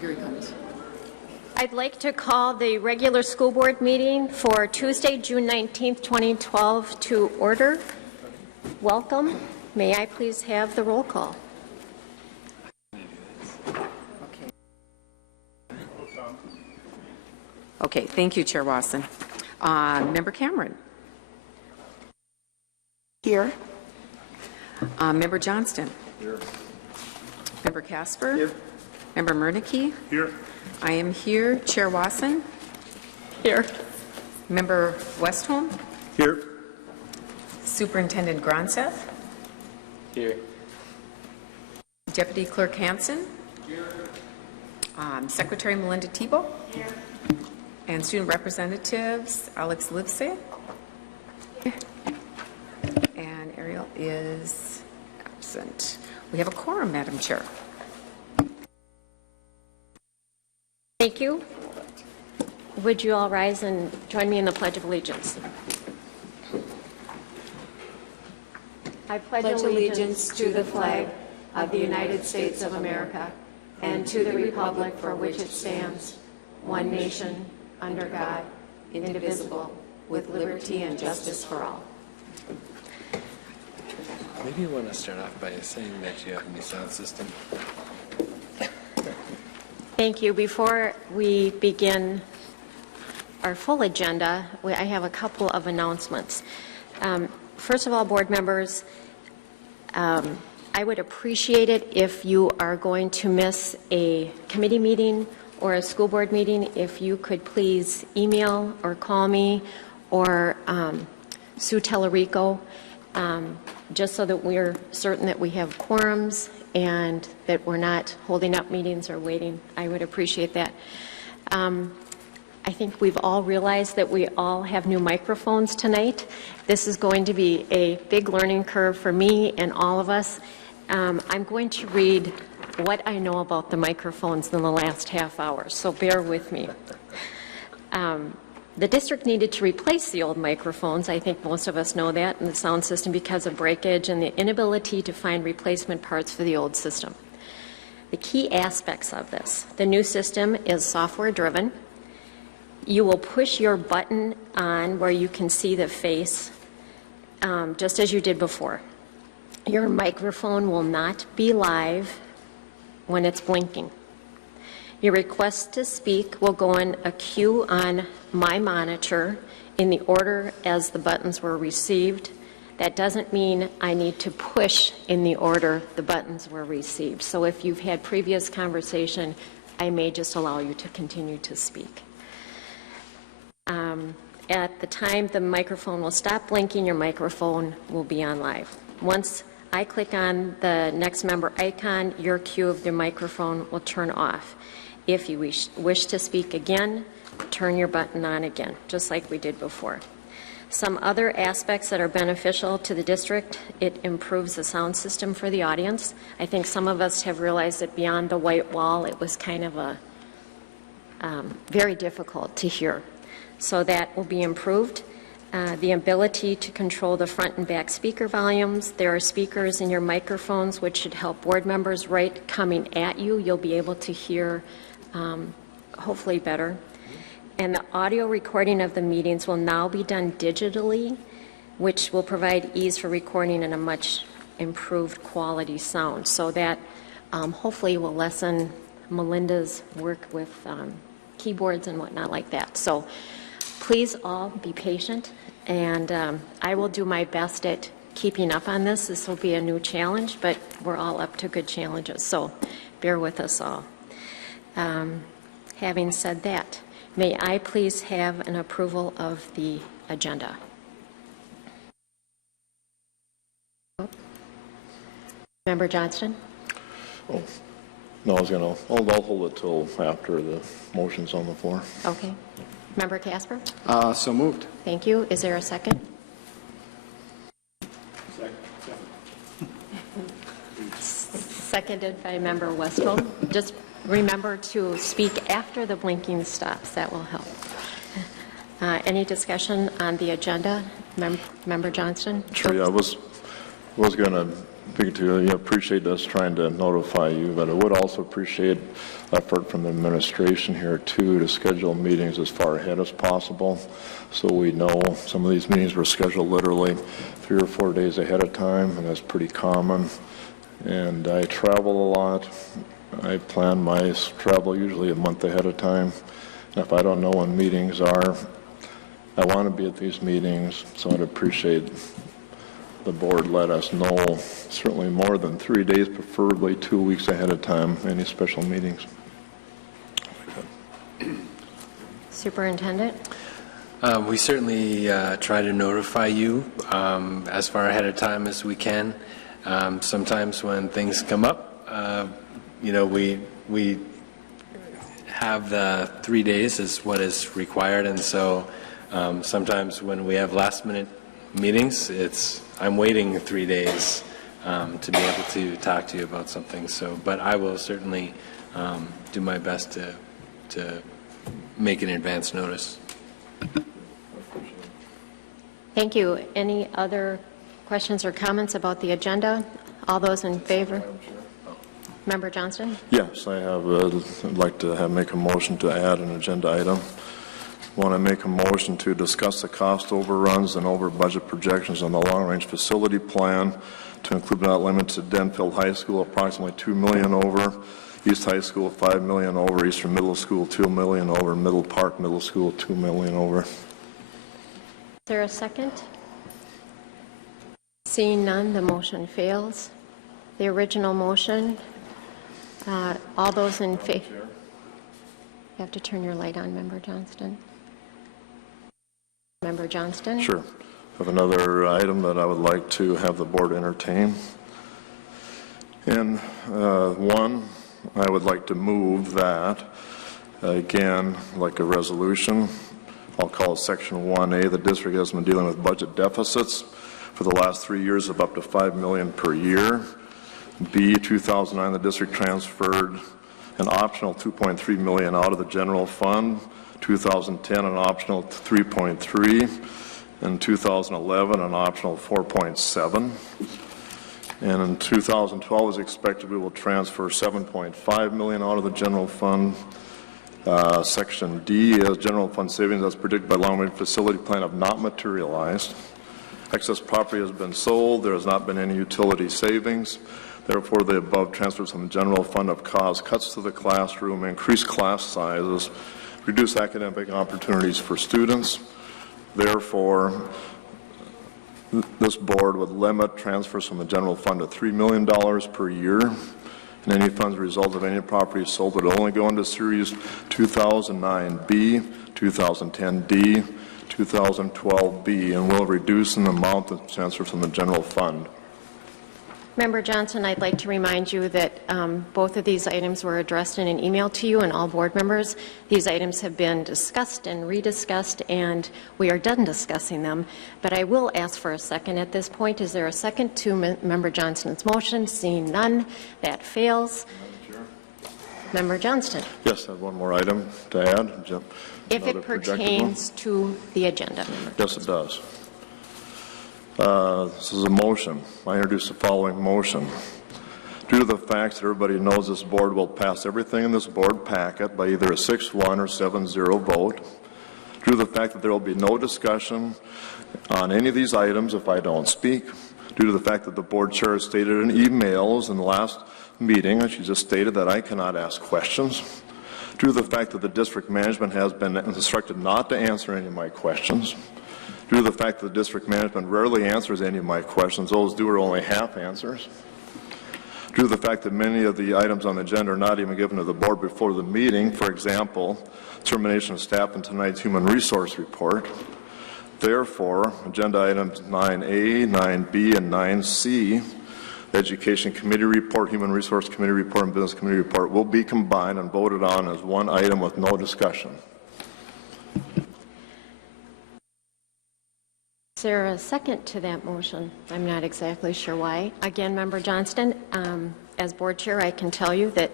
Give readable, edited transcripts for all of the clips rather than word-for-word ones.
Here he comes. I'd like to call the regular school board meeting for Tuesday, June 19th, 2012 to order. Welcome. May I please have the roll call? Okay, thank you, Chair Watson. Member Cameron. Here. Member Johnston. Here. Member Casper. Here. Member Murneke. Here. I am here. Chair Watson. Here. Member Westholm. Here. Superintendent Gronseth. Here. Deputy Clerk Hansen. Here. Secretary Melinda Tebow. Here. And student representatives Alex Livesey. Here. And Ariel is absent. We have a quorum, Madam Chair. Thank you. Would you all rise and join me in the Pledge of Allegiance? I pledge allegiance to the flag of the United States of America and to the republic for which it stands, one nation, under God, indivisible, with liberty and justice for all. Maybe you want to start off by saying that you have a new sound system. Thank you. Before we begin our full agenda, I have a couple of announcements. First of all, board members, I would appreciate it if you are going to miss a committee meeting or a school board meeting, if you could please email or call me or Sue Tellerico, just so that we're certain that we have quorums and that we're not holding up meetings or waiting. I would appreciate that. I think we've all realized that we all have new microphones tonight. This is going to be a big learning curve for me and all of us. I'm going to read what I know about the microphones in the last half hour, so bear with me. The district needed to replace the old microphones. I think most of us know that in the sound system because of breakage and the inability to find replacement parts for the old system. The key aspects of this: the new system is software driven. You will push your button on where you can see the face, just as you did before. Your microphone will not be live when it's blinking. Your request to speak will go in a queue on my monitor in the order as the buttons were received. That doesn't mean I need to push in the order the buttons were received. So if you've had previous conversation, I may just allow you to continue to speak. At the time the microphone will stop blinking, your microphone will be on live. Once I click on the next member icon, your cue of the microphone will turn off. If you wish to speak again, turn your button on again, just like we did before. Some other aspects that are beneficial to the district: it improves the sound system for the audience. I think some of us have realized that beyond the white wall, it was kind of very difficult to hear. So that will be improved. The ability to control the front and back speaker volumes. There are speakers in your microphones which should help board members right coming at you. You'll be able to hear hopefully better. And the audio recording of the meetings will now be done digitally, which will provide ease for recording and a much improved quality sound. So that hopefully will lessen Melinda's work with keyboards and whatnot like that. So please all be patient, and I will do my best at keeping up on this. This will be a new challenge, but we're all up to good challenges, so bear with us all. Having said that, may I please have an approval of the agenda? Member Johnston? Oh, no, I was going to, I'll hold it till after the motion's on the floor. Okay. Member Casper? So moved. Thank you. Is there a second? Seconded by Member Westholm. Just remember to speak after the blinking stops. That will help. Any discussion on the agenda? Member Johnston? Sure, yeah, I was going to speak to you, appreciate us trying to notify you, but I would also appreciate effort from the administration here too to schedule meetings as far ahead as possible, so we know. Some of these meetings were scheduled literally 3 or 4 days ahead of time, and that's pretty common. And I travel a lot. I plan my travel usually a month ahead of time. And if I don't know when meetings are, I want to be at these meetings, so I'd appreciate the board let us know, certainly more than 3 days, preferably 2 weeks ahead of time, any special meetings. Superintendent? We certainly try to notify you as far ahead of time as we can. Sometimes when things come up, you know, we have the 3 days is what is required, and so sometimes when we have last-minute meetings, I'm waiting 3 days to be able to talk to you about something. So, but I will certainly do my best to make an advance notice. Thank you. Any other questions or comments about the agenda? All those in favor? Member Johnston? Yes, I have. I'd like to make a motion to add an agenda item. I want to make a motion to discuss the cost overruns and over budget projections on the long-range facility plan to include but not limited to Denfield High School, approximately $2 million over, East High School, $5 million over, Eastern Middle School, $2 million over, Middle Park Middle School, $2 million over. Is there a second? Seeing none, the motion fails. The original motion, all those in favor? You have to turn your light on, Member Johnston. Member Johnston? Sure. I have another item that I would like to have the board entertain. And one, I would like to move that, again, like a resolution, I'll call it Section 1A, the district has been dealing with budget deficits for the last 3 years of up to $5 million per year. B, 2009, the district transferred an optional $2.3 million out of the general fund. 2010, an optional 3.3, and 2011, an optional 4.7. And in 2012, as expected, we will transfer $7.5 million out of the general fund. Section D is general fund savings as predicted by long-range facility plan have not materialized. Excess property has been sold. There has not been any utility savings. Therefore, the above transfers from the general fund have caused cuts to the classroom, increased class sizes, reduce academic opportunities for students. Therefore, this board would limit transfers from the general fund to $3 million per year, and any funds result of any property sold would only go into Series 2009B, 2010D, 2012B, and will reduce in the amount that's transferred from the general fund. Member Johnson, I'd like to remind you that both of these items were addressed in an email to you and all board members. These items have been discussed and rediscussed, and we are done discussing them. But I will ask for a second at this point. Is there a second to Member Johnston's motion? Seeing none, that fails. Member Johnston. Yes, I have one more item to add. If it pertains to the agenda. Yes, it does. This is a motion. I introduce the following motion. Due to the fact that everybody knows this board will pass everything in this board packet by either a 6-1 or 7-0 vote, due to the fact that there will be no discussion on any of these items if I don't speak, due to the fact that the board chair has stated in emails in the last meeting, and she just stated that I cannot ask questions, due to the fact that the district management has been instructed not to answer any of my questions, due to the fact that the district management rarely answers any of my questions, those do are only half answers, due to the fact that many of the items on the agenda are not even given to the board before the meeting, for example, termination of staff in tonight's human resource report. Therefore, agenda items 9A, 9B, and 9C, the Education Committee report, Human Resource Committee report, and Business Committee report will be combined and voted on as one item with no discussion. Is there a second to that motion? I'm not exactly sure why. Again, Member Johnston, as board chair, I can tell you that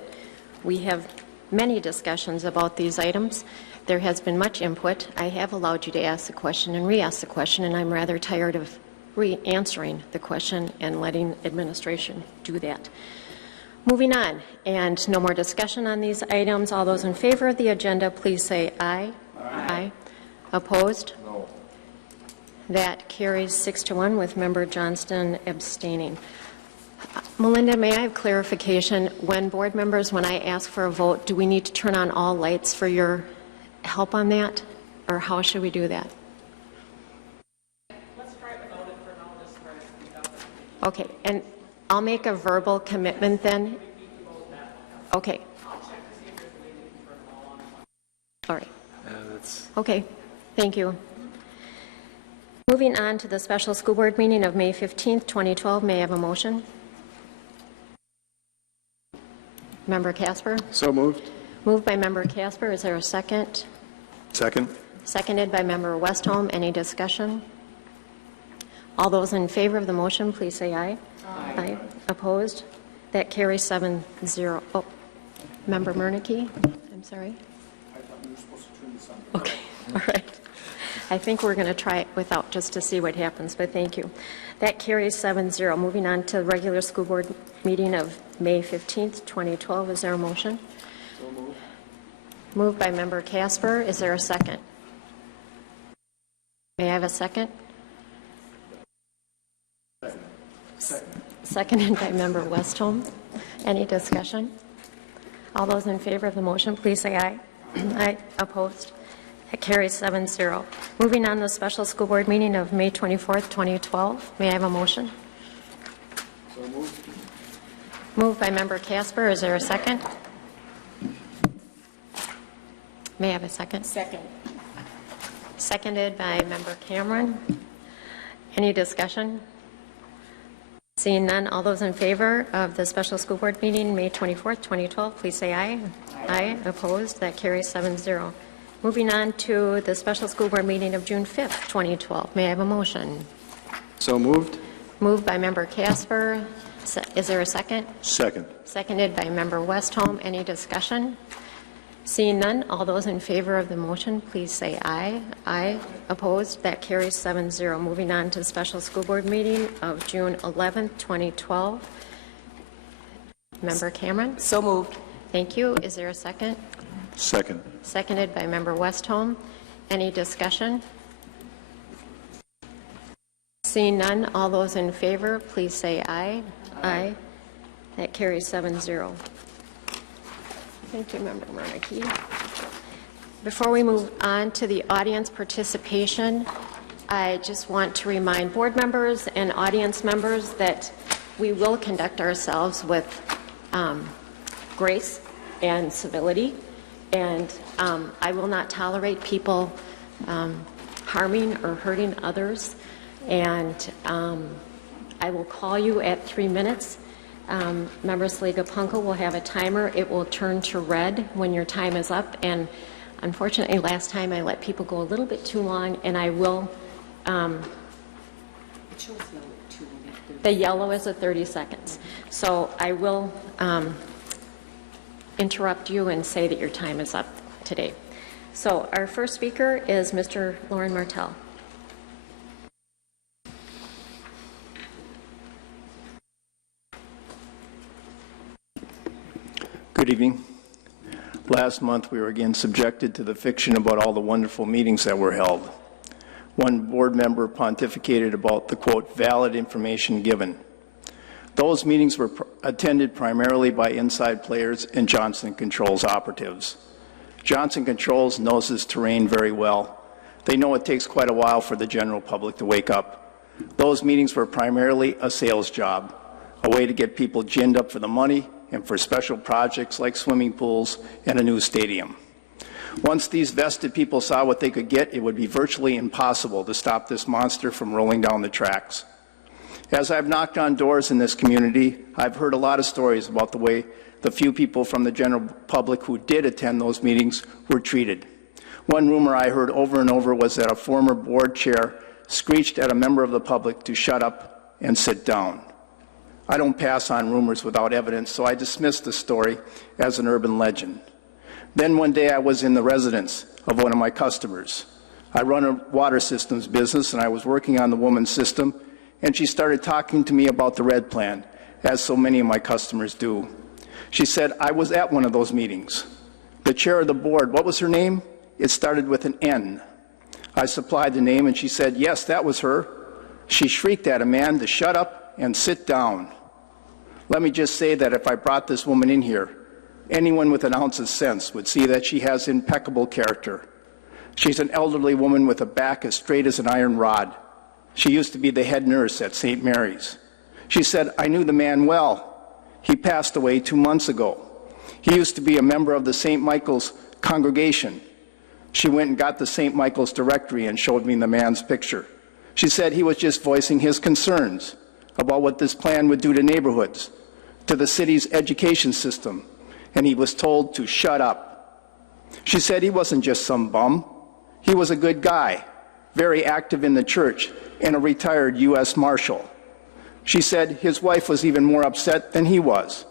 we have many discussions about these items. There has been much input. I have allowed you to ask the question and re-ask the question, and I'm rather tired of answering the question and letting administration do that. Moving on, and no more discussion on these items. All those in favor of the agenda, please say aye. Aye. Opposed? No. That carries 6-1 with Member Johnston abstaining. Melinda, may I have clarification? When board members, when I ask for a vote, do we need to turn on all lights for your help on that? Or how should we do that? Let's try it without it for now. Okay, and I'll make a verbal commitment then. Okay. All right. Okay, thank you. Moving on to the special school board meeting of May 15th, 2012. May I have a motion? Member Casper? So moved. Moved by Member Casper. Is there a second? Second. Seconded by Member Westholm. Any discussion? All those in favor of the motion, please say aye. Aye. Opposed? That carries 7-0. Oh, Member Murneke? I'm sorry. I thought you were supposed to turn this on. Okay, all right. I think we're going to try it without just to see what happens, but thank you. That carries 7-0. Moving on to the regular school board meeting of May 15th, 2012. Is there a motion? So moved. Moved by Member Casper. Is there a second? May I have a second? Seconded by Member Westholm. Any discussion? All those in favor of the motion, please say aye. Aye. Opposed? That carries 7-0. Moving on to the special school board meeting of May 24th, 2012. May I have a motion? So moved. Moved by Member Casper. Is there a second? May I have a second? Second. Seconded by Member Cameron. Any discussion? Seeing none, all those in favor of the special school board meeting, May 24th, 2012, please say aye. Aye. Opposed? That carries 7-0. Moving on to the special school board meeting of June 5th, 2012. May I have a motion? So moved. Moved by Member Casper. Is there a second? Second. Seconded by Member Westholm. Any discussion? Seeing none, all those in favor of the motion, please say aye. Aye. Opposed? That carries 7-0. Moving on to the special school board meeting of June 11th, 2012. Member Cameron? So moved. Thank you. Is there a second? Second. Seconded by Member Westholm. Any discussion? Seeing none, all those in favor, please say aye. Aye. That carries 7-0. Thank you, Member Murneke. Before we move on to the audience participation, I just want to remind board members and audience members that we will conduct ourselves with grace and civility, and I will not tolerate people harming or hurting others, and I will call you at 3 minutes. Member Saliga-Punko will have a timer. It will turn to red when your time is up, and unfortunately last time I let people go a little bit too long, and I will the yellow is at 30 seconds. So I will interrupt you and say that your time is up today. So our first speaker is Mr. Lauren Martell. Good evening. Last month, we were again subjected to the fiction about all the wonderful meetings that were held. One board member pontificated about the, quote, valid information given. Those meetings were attended primarily by inside players and Johnson Controls operatives. Johnson Controls knows this terrain very well. They know it takes quite a while for the general public to wake up. Those meetings were primarily a sales job, a way to get people ginned up for the money and for special projects like swimming pools and a new stadium. Once these vested people saw what they could get, it would be virtually impossible to stop this monster from rolling down the tracks. As I've knocked on doors in this community, I've heard a lot of stories about the way the few people from the general public who did attend those meetings were treated. One rumor I heard over and over was that a former board chair screeched at a member of the public to shut up and sit down. I don't pass on rumors without evidence, so I dismissed the story as an urban legend. Then one day I was in the residence of one of my customers. I run a water systems business, and I was working on the woman's system, and she started talking to me about the Red Plan, as so many of my customers do. She said, I was at one of those meetings. The chair of the board, what was her name? It started with an N. I supplied the name, and she said, yes, that was her. She shrieked at a man to shut up and sit down. Let me just say that if I brought this woman in here, anyone with an ounce of sense would see that she has impeccable character. She's an elderly woman with a back as straight as an iron rod. She used to be the head nurse at St. Mary's. She said, I knew the man well. He passed away 2 months ago. He used to be a member of the St. Michael's congregation. She went and got the St. Michael's directory and showed me the man's picture. She said he was just voicing his concerns about what this plan would do to neighborhoods, to the city's education system, and he was told to shut up. She said he wasn't just some bum. He was a good guy, very active in the church, and a retired U.S. Marshal. She said his wife was even more upset than he was.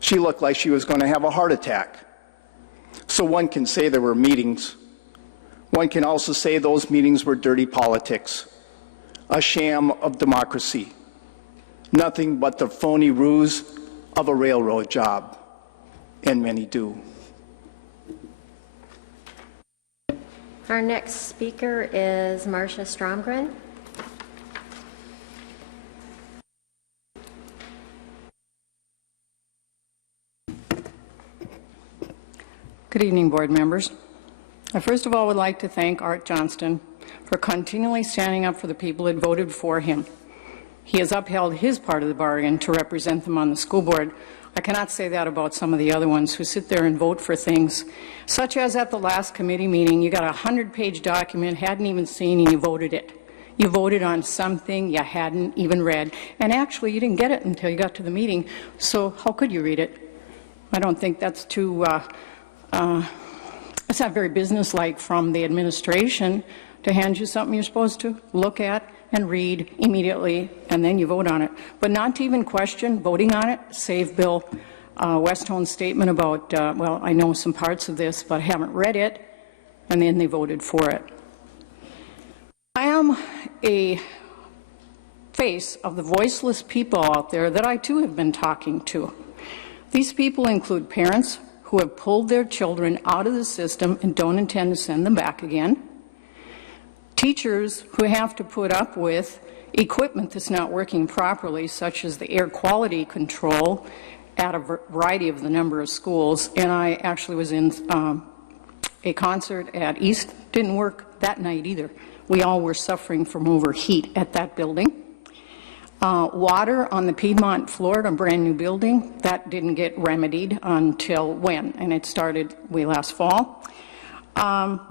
She looked like she was going to have a heart attack. So one can say there were meetings. One can also say those meetings were dirty politics, a sham of democracy, nothing but the phony ruse of a railroad job, and many do. Our next speaker is Marcia Stromgren. Good evening, board members. I first of all would like to thank Art Johnston for continually standing up for the people that voted for him. He has upheld his part of the bargain to represent them on the school board. I cannot say that about some of the other ones who sit there and vote for things, such as at the last committee meeting, you got a 100-page document, hadn't even seen, and you voted it. You voted on something you hadn't even read, and actually you didn't get it until you got to the meeting, so how could you read it? I don't think that's too, it's not very businesslike from the administration to hand you something you're supposed to look at and read immediately, and then you vote on it. But not to even question voting on it, save Bill Westhone's statement about, well, I know some parts of this, but I haven't read it, and then they voted for it. I am a face of the voiceless people out there that I too have been talking to. These people include parents who have pulled their children out of the system and don't intend to send them back again, teachers who have to put up with equipment that's not working properly, such as the air quality control at a variety of the number of schools. And I actually was in a concert at East, didn't work that night either. We all were suffering from overheat at that building. Water on the Piedmont floor at a brand new building, that didn't get remedied until when? And it started last fall.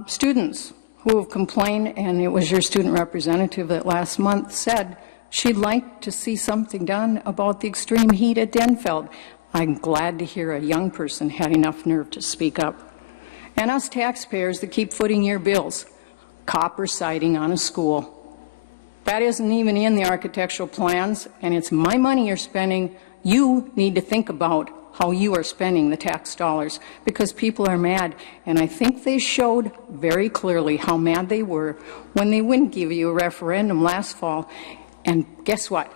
Students who have complained, and it was your student representative that last month said she'd like to see something done about the extreme heat at Denfeld. I'm glad to hear a young person had enough nerve to speak up. And us taxpayers that keep footing your bills, copper siding on a school. That isn't even in the architectural plans, and it's my money you're spending. You need to think about how you are spending the tax dollars, because people are mad, and I think they showed very clearly how mad they were when they wouldn't give you a referendum last fall. And guess what?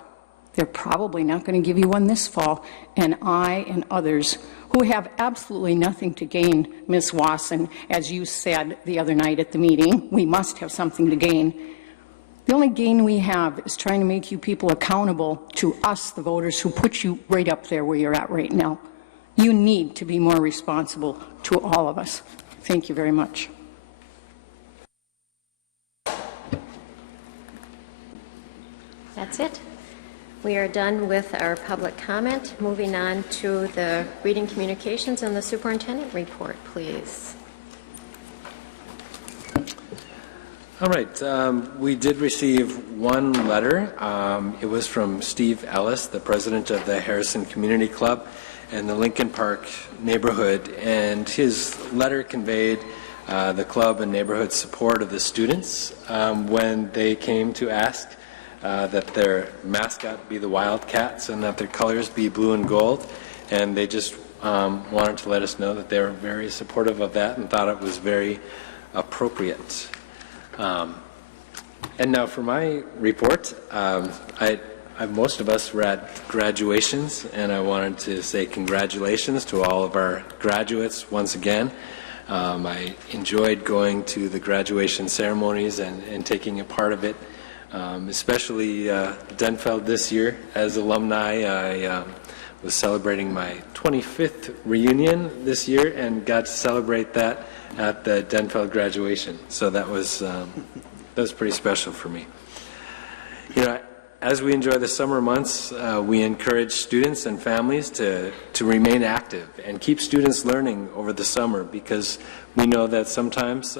They're probably not going to give you one this fall, and I and others who have absolutely nothing to gain, Ms. Wasson, as you said the other night at the meeting, we must have something to gain. The only gain we have is trying to make you people accountable to us, the voters, who put you right up there where you're at right now. You need to be more responsible to all of us. Thank you very much. That's it. We are done with our public comment. Moving on to the reading communications and the superintendent report, please. All right, we did receive one letter. It was from Steve Ellis, the president of the Harrison Community Club and the Lincoln Park neighborhood, and his letter conveyed the club and neighborhood support of the students when they came to ask that their mascot be the Wildcats and that their colors be blue and gold, and they just wanted to let us know that they were very supportive of that and thought it was very appropriate. And now for my report, most of us were at graduations, and I wanted to say congratulations to all of our graduates once again. I enjoyed going to the graduation ceremonies and taking a part of it, especially Denfeld this year. As alumni, I was celebrating my 25th reunion this year and got to celebrate that at the Denfeld graduation. So that was pretty special for me. You know, as we enjoy the summer months, we encourage students and families to remain active and keep students learning over the summer, because we know that sometimes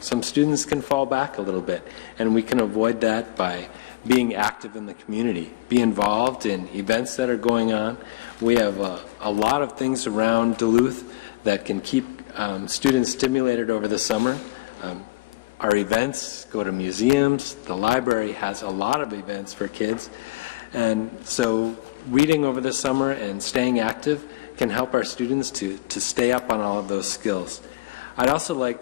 some students can fall back a little bit, and we can avoid that by being active in the community, be involved in events that are going on. We have a lot of things around Duluth that can keep students stimulated over the summer. Our events go to museums. The library has a lot of events for kids. And so reading over the summer and staying active can help our students to stay up on all of those skills. I'd also like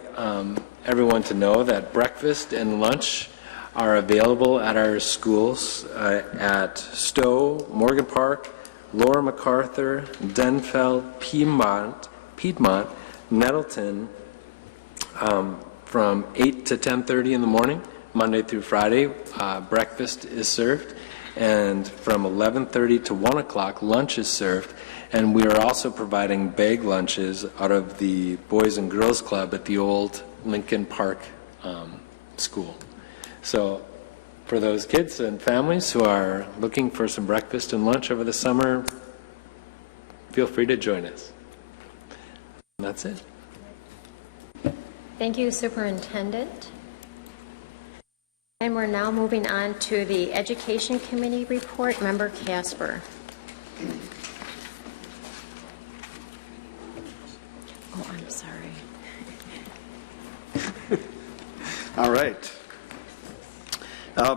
everyone to know that breakfast and lunch are available at our schools at Stowe, Morgan Park, Laura MacArthur, Denfeld, Piedmont, Nettleton, from 8 to 10:30 in the morning, Monday through Friday. Breakfast is served, and from 11:30 to 1 o'clock, lunch is served. And we are also providing bag lunches out of the Boys and Girls Club at the old Lincoln Park school. So for those kids and families who are looking for some breakfast and lunch over the summer, feel free to join us. And that's it. Thank you, Superintendent. And we're now moving on to the Education Committee report. Member Casper. Oh, I'm sorry. All right.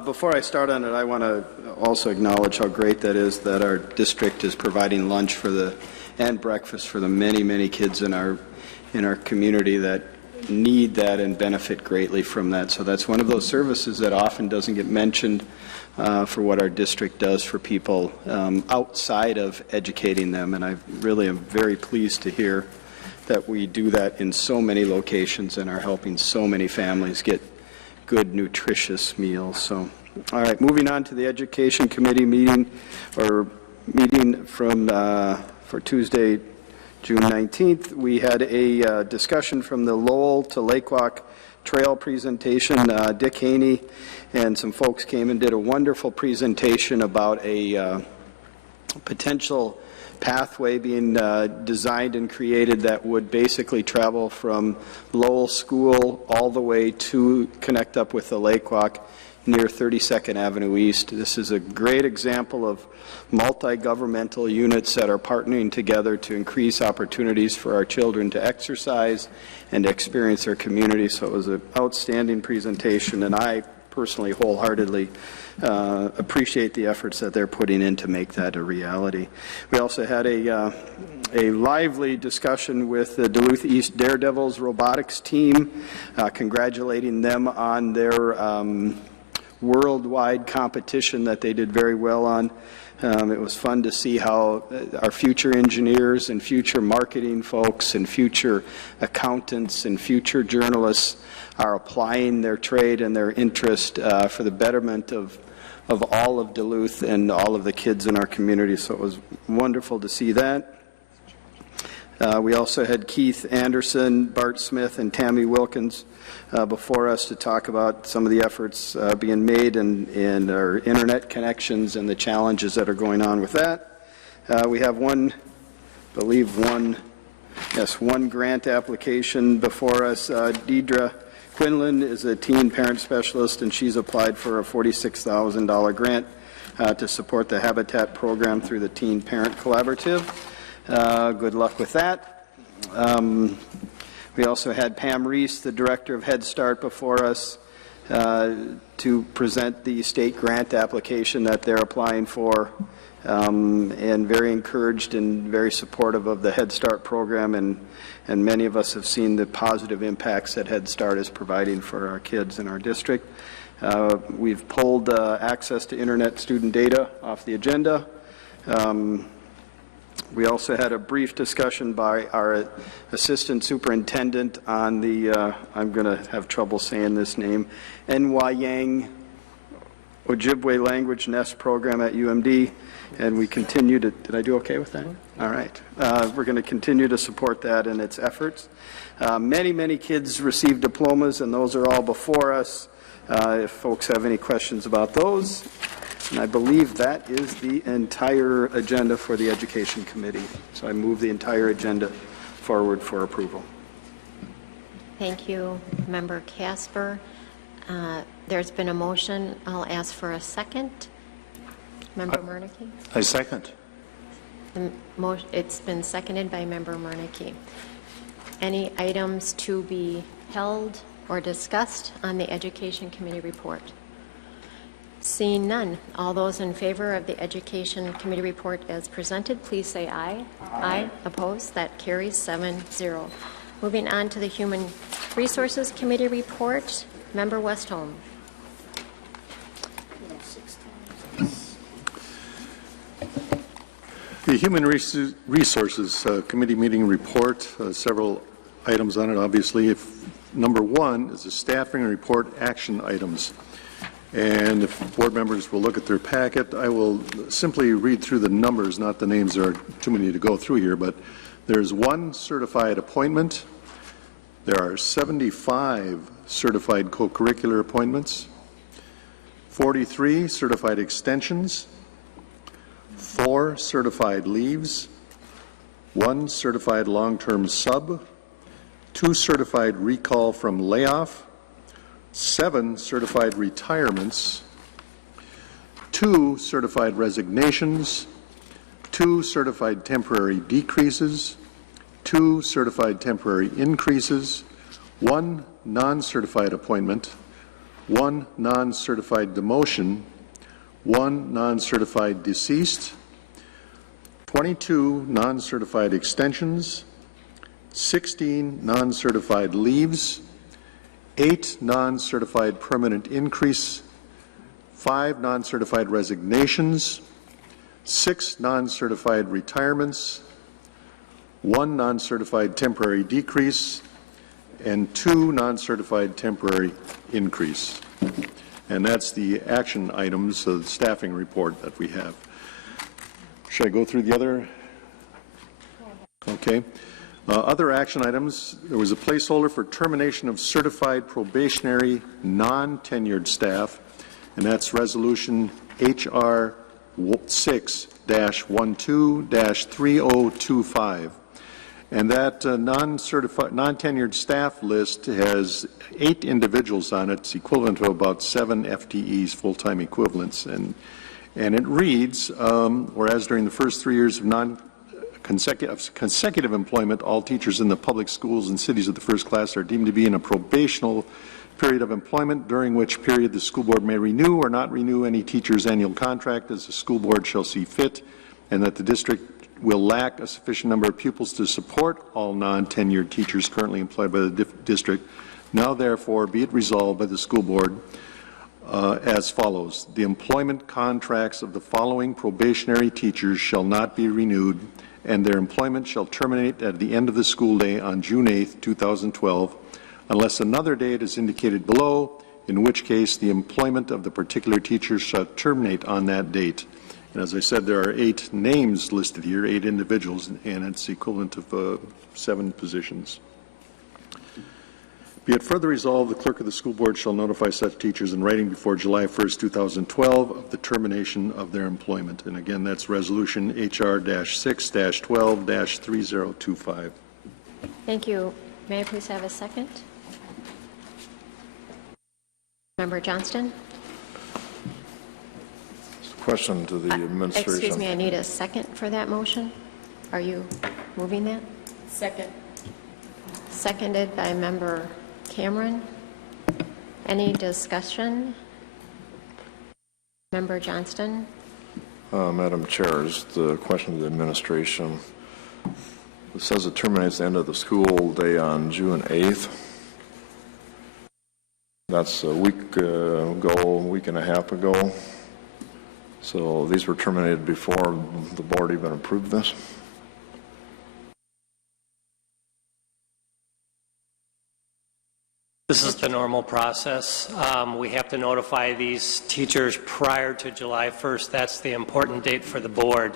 Before I start on it, I want to also acknowledge how great that is that our district is providing lunch and breakfast for the many, many kids in our community that need that and benefit greatly from that. So that's one of those services that often doesn't get mentioned for what our district does for people outside of educating them. And I really am very pleased to hear that we do that in so many locations and are helping so many families get good, nutritious meals. So, all right, moving on to the Education Committee meeting from for Tuesday, June 19th. We had a discussion from the Lowell to Lake Walk Trail presentation. Dick Haney and some folks came and did a wonderful presentation about a potential pathway being designed and created that would basically travel from Lowell School all the way to connect up with the Lake Walk near 32nd Avenue East. This is a great example of multi-governmental units that are partnering together to increase opportunities for our children to exercise and experience their community. So it was an outstanding presentation, and I personally wholeheartedly appreciate the efforts that they're putting in to make that a reality. We also had a lively discussion with the Duluth East Daredevils robotics team, congratulating them on their worldwide competition that they did very well on. It was fun to see how our future engineers and future marketing folks and future accountants and future journalists are applying their trade and their interest for the betterment of all of Duluth and all of the kids in our community. So it was wonderful to see that. We also had Keith Anderson, Bart Smith, and Tammy Wilkins before us to talk about some of the efforts being made in our internet connections and the challenges that are going on with that. We have one grant application before us. Deidre Quinlan is a teen parent specialist, and she's applied for a $46,000 grant to support the Habitat program through the Teen Parent Collaborative. Good luck with that. We also had Pam Reese, the director of Head Start, before us to present the state grant application that they're applying for and very encouraged and very supportive of the Head Start program, and many of us have seen the positive impacts that Head Start is providing for our kids in our district. We've pulled access to internet student data off the agenda. We also had a brief discussion by our assistant superintendent on the, I'm going to have trouble saying this name, Nwayang Ojibwe Language Nest program at UMD, and we continue to, did I do okay with that? All right. We're going to continue to support that in its efforts. Many kids received diplomas, and those are all before us. If folks have any questions about those. And I believe that is the entire agenda for the Education Committee. So I move the entire agenda forward for approval. Thank you, Member Casper. There's been a motion. I'll ask for a second. Member Murneke? I second. It's been seconded by Member Murneke. Any items to be held or discussed on the Education Committee report? Seeing none, all those in favor of the Education Committee report as presented, please say aye. Aye. Opposed? That carries 7-0. Moving on to the Human Resources Committee report, Member Westholm. The Human Resources Committee meeting report, several items on it, obviously. Number one is the staffing report action items. And if board members will look at their packet, I will simply read through the numbers, not the names. There are too many to go through here, but there's 1 certified appointment. There are 75 certified co-curricular appointments, 43 certified extensions, 4 certified leaves, 1 certified long-term sub, 2 certified recall from layoff, 7 certified retirements, 2 certified resignations, 2 certified temporary decreases, 2 certified temporary increases, 1 non-certified appointment, 1 non-certified demotion, 1 non-certified deceased, 22 non-certified extensions, 16 non-certified leaves, 8 non-certified permanent increase, 5 non-certified resignations, 6 non-certified retirements, 1 non-certified temporary decrease, and 2 non-certified temporary increase. And that's the action items of the staffing report that we have. Should I go through the other? Okay. Other action items, there was a placeholder for termination of certified probationary non-tenured staff, and that's resolution HR 6-12-3025. And that non-tenured staff list has 8 individuals on it. It's equivalent to about 7 FTEs, full-time equivalents. And it reads, whereas during the first 3 years of consecutive employment, all teachers in the public schools and cities of the first class are deemed to be in a probational period of employment, during which period the school board may renew or not renew any teacher's annual contract as the school board shall see fit, and that the district will lack a sufficient number of pupils to support all non-tenured teachers currently employed by the district. Now, therefore, be it resolved by the school board as follows. The employment contracts of the following probationary teachers shall not be renewed, and their employment shall terminate at the end of the school day on June 8th, 2012, unless another date is indicated below, in which case the employment of the particular teacher shall terminate on that date. And as I said, there are 8 names listed here, 8 individuals, and it's equivalent of 7 positions. Be it further resolved, the clerk of the school board shall notify such teachers in writing before July 1st, 2012 of the termination of their employment. And again, that's resolution HR-6-12-3025. Thank you. May I please have a second? Member Johnston? Question to the administration. Excuse me, I need a second for that motion. Are you moving that? Second. Seconded by Member Cameron. Any discussion? Member Johnston? Madam Chair, is the question of the administration. It says it terminates the end of the school day on June 8th. That's a week and a half ago. So these were terminated before the board even approved this? This is the normal process. We have to notify these teachers prior to July 1st. That's the important date for the board.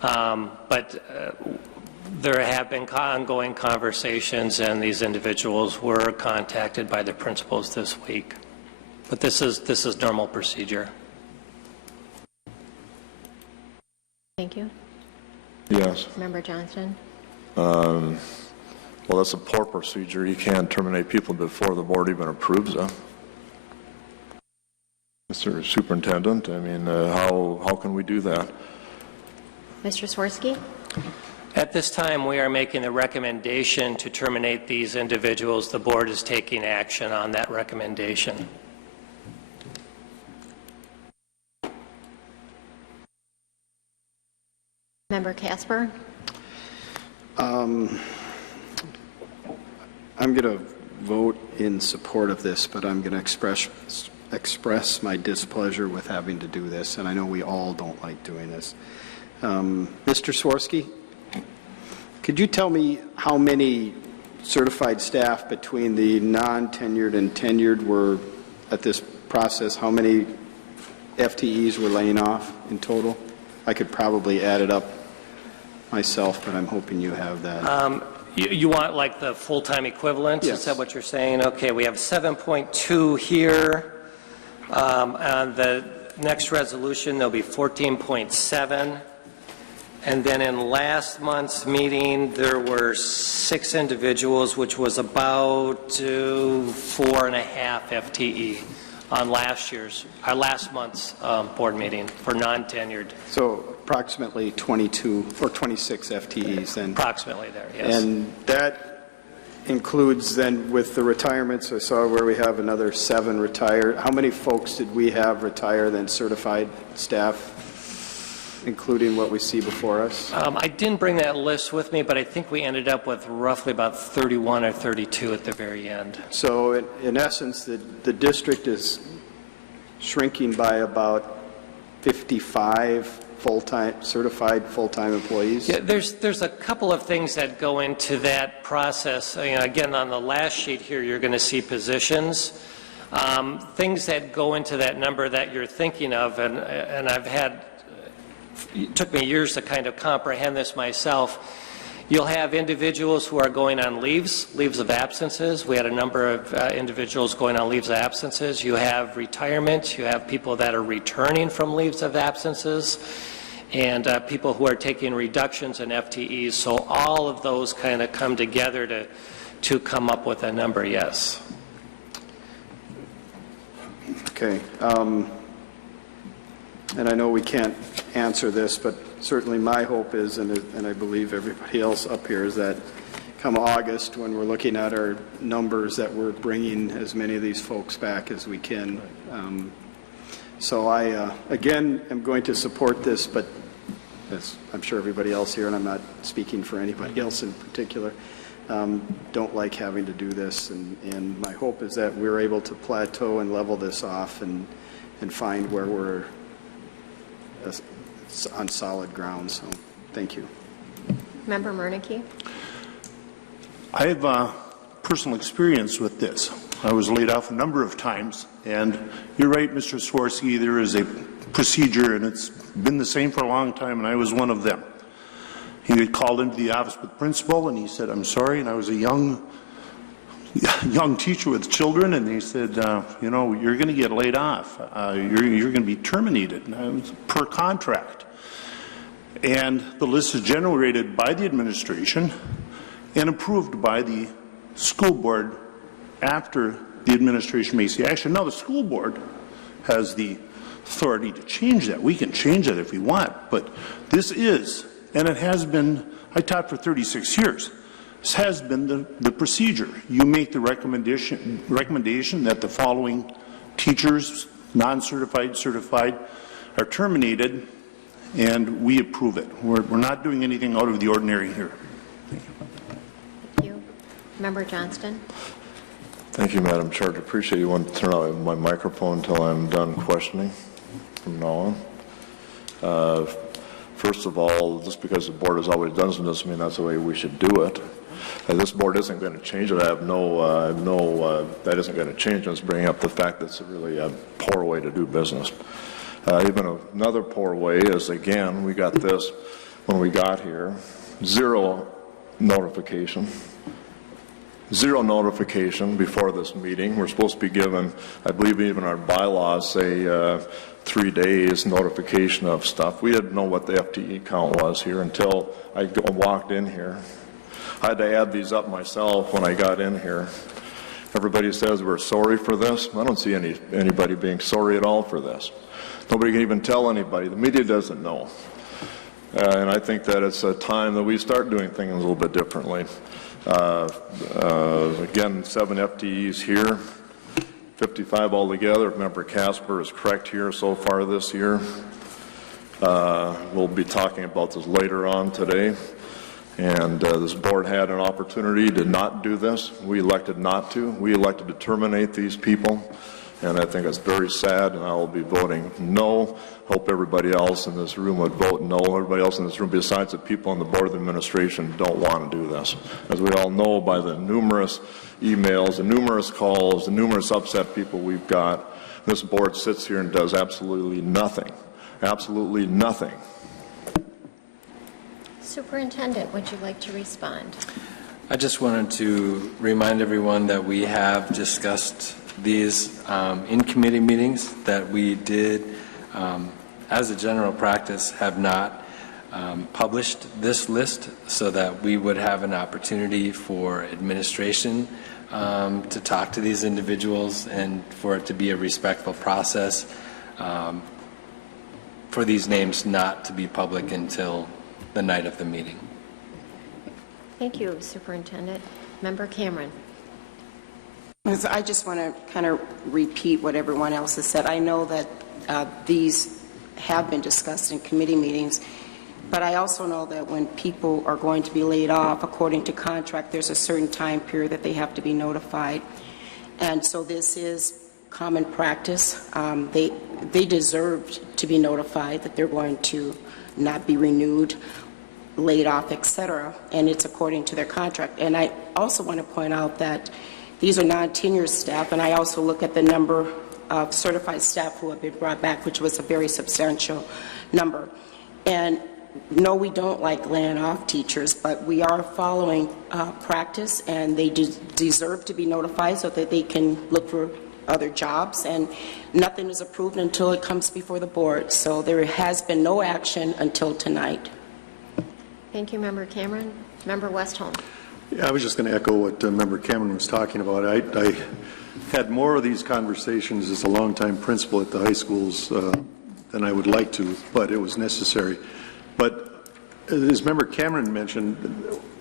But there have been ongoing conversations, and these individuals were contacted by their principals this week. But this is normal procedure. Thank you. Yes. Member Johnston? Well, that's a poor procedure. You can't terminate people before the board even approves them. Mr. Superintendent, I mean, how can we do that? Mr. Swirsky? At this time, we are making the recommendation to terminate these individuals. The board is taking action on that recommendation. Member Casper? I'm going to vote in support of this, but I'm going to express my displeasure with having to do this, and I know we all don't like doing this. Mr. Swirsky, could you tell me how many certified staff between the non-tenured and tenured were at this process? How many FTEs were laying off in total? I could probably add it up myself, but I'm hoping you have that. You want like the full-time equivalent? Yes. Is that what you're saying? Okay, we have 7.2 here. On the next resolution, there'll be 14.7. And then in last month's meeting, there were 6 individuals, which was about 4.5 FTE on our last month's board meeting for non-tenured. So approximately 22 or 26 FTEs then. Approximately there, yes. And that includes then with the retirements, I saw where we have another 7 retired. How many folks did we have retire then, certified staff, including what we see before us? I didn't bring that list with me, but I think we ended up with roughly about 31 or 32 at the very end. So in essence, the district is shrinking by about 55 full-time, certified full-time employees? Yeah, there's a couple of things that go into that process. You know, again, on the last sheet here, you're going to see positions. Things that go into that number that you're thinking of, and it took me years to kind of comprehend this myself. You'll have individuals who are going on leaves of absences. We had a number of individuals going on leaves of absences. You have retirement. You have people that are returning from leaves of absences, and people who are taking reductions in FTEs. So all of those kind of come together to come up with a number, yes. Okay. And I know we can't answer this, but certainly my hope is, and I believe everybody else up here, is that come August, when we're looking at our numbers, that we're bringing as many of these folks back as we can. So I, again, am going to support this, but as I'm sure everybody else here, and I'm not speaking for anybody else in particular, don't like having to do this. And my hope is that we're able to plateau and level this off and find where we're on solid ground. So thank you. Member Murneke? I have personal experience with this. I was laid off a number of times, and you're right, Mr. Swirsky, there is a procedure, and it's been the same for a long time, and I was one of them. He had called into the office with the principal, and he said, "I'm sorry," and I was a young teacher with children, and he said, you know, you're going to get laid off. You're going to be terminated. And I was per contract. And the list is generated by the administration and approved by the school board after the administration makes the action. Now the school board has the authority to change that. We can change that if we want, but this is, and it has been, I taught for 36 years. This has been the procedure. You make the recommendation that the following teachers, non-certified, certified, are terminated, and we approve it. We're not doing anything out of the ordinary here. Thank you. Member Johnston? Thank you, Madam Chair. I appreciate you want to turn out my microphone until I'm done questioning from now on. First of all, just because the board has always done something doesn't mean that's the way we should do it. This board isn't going to change it. I have that isn't going to change. Let's bring up the fact that it's really a poor way to do business. Even another poor way is, again, we got this when we got here, zero notification before this meeting. We're supposed to be given, I believe even our bylaws say 3 days notification of stuff. We didn't know what the FTE count was here until I walked in here. I had to add these up myself when I got in here. Everybody says we're sorry for this. I don't see anybody being sorry at all for this. Nobody can even tell anybody. The media doesn't know. And I think that it's a time that we start doing things a little bit differently. Again, 7 FTEs here, 55 altogether. If Member Casper is correct here so far this year. We'll be talking about this later on today. And this board had an opportunity to not do this. We elected not to. We elected to terminate these people. And I think it's very sad, and I will be voting no. Hope everybody else in this room would vote no. Everybody else in this room, besides the people on the Board of Administration, don't want to do this. As we all know by the numerous emails, the numerous calls, the numerous upset people we've got, this board sits here and does absolutely nothing. Absolutely nothing. Superintendent, would you like to respond? I just wanted to remind everyone that we have discussed these in committee meetings, that we did, as a general practice, have not published this list so that we would have an opportunity for administration to talk to these individuals and for it to be a respectful process, for these names not to be public until the night of the meeting. Thank you, Superintendent. Member Cameron. I just want to kind of repeat what everyone else has said. I know that these have been discussed in committee meetings, but I also know that when people are going to be laid off, according to contract, there's a certain time period that they have to be notified. And so this is common practice. They deserved to be notified that they're going to not be renewed, laid off, etc., and it's according to their contract. And I also want to point out that these are non-tenured staff, and I also look at the number of certified staff who have been brought back, which was a very substantial number. And no, we don't like laying off teachers, but we are following practice, and they deserve to be notified so that they can look for other jobs, and nothing is approved until it comes before the board. So there has been no action until tonight. Thank you, Member Cameron. Member Westholm. Yeah, I was just going to echo what Member Cameron was talking about. I had more of these conversations as a longtime principal at the high schools than I would like to, but it was necessary. But as Member Cameron mentioned,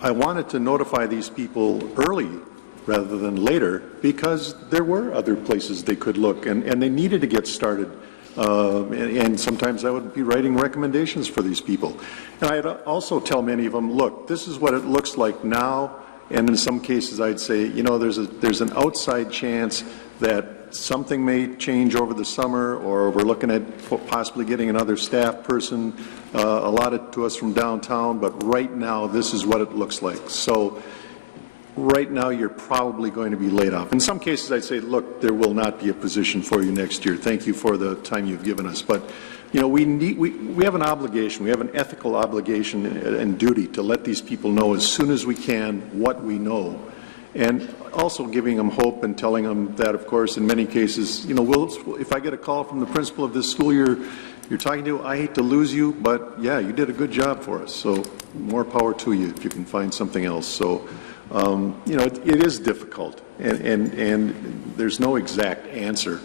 I wanted to notify these people early rather than later because there were other places they could look, and they needed to get started. And sometimes I would be writing recommendations for these people. And I'd also tell many of them, look, this is what it looks like now, and in some cases I'd say, you know, there's an outside chance that something may change over the summer, or we're looking at possibly getting another staff person allotted to us from downtown, but right now this is what it looks like. So right now you're probably going to be laid off. In some cases I'd say, look, there will not be a position for you next year. Thank you for the time you've given us. But you know, we have an obligation, we have an ethical obligation and duty to let these people know as soon as we can what we know. And also giving them hope and telling them that, of course, in many cases, you know, if I get a call from the principal of this school you're talking to, I hate to lose you, but yeah, you did a good job for us. So more power to you if you can find something else. So, you know, it is difficult, and there's no exact answer.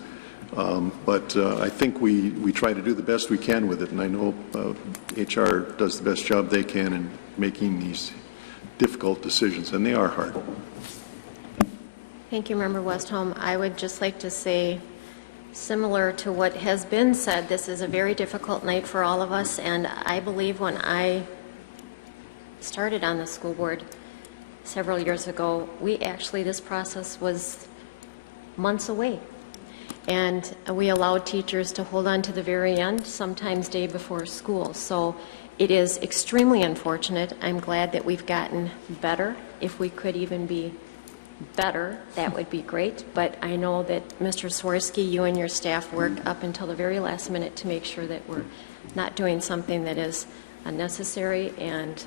But I think we try to do the best we can with it, and I know HR does the best job they can in making these difficult decisions, and they are hard. Thank you, Member Westholm. I would just like to say similar to what has been said, this is a very difficult night for all of us, and I believe when I started on the school board several years ago, this process was months away. And we allowed teachers to hold on to the very end, sometimes day before school. So it is extremely unfortunate. I'm glad that we've gotten better. If we could even be better, that would be great. But I know that Mr. Swirsky, you and your staff worked up until the very last minute to make sure that we're not doing something that is unnecessary, and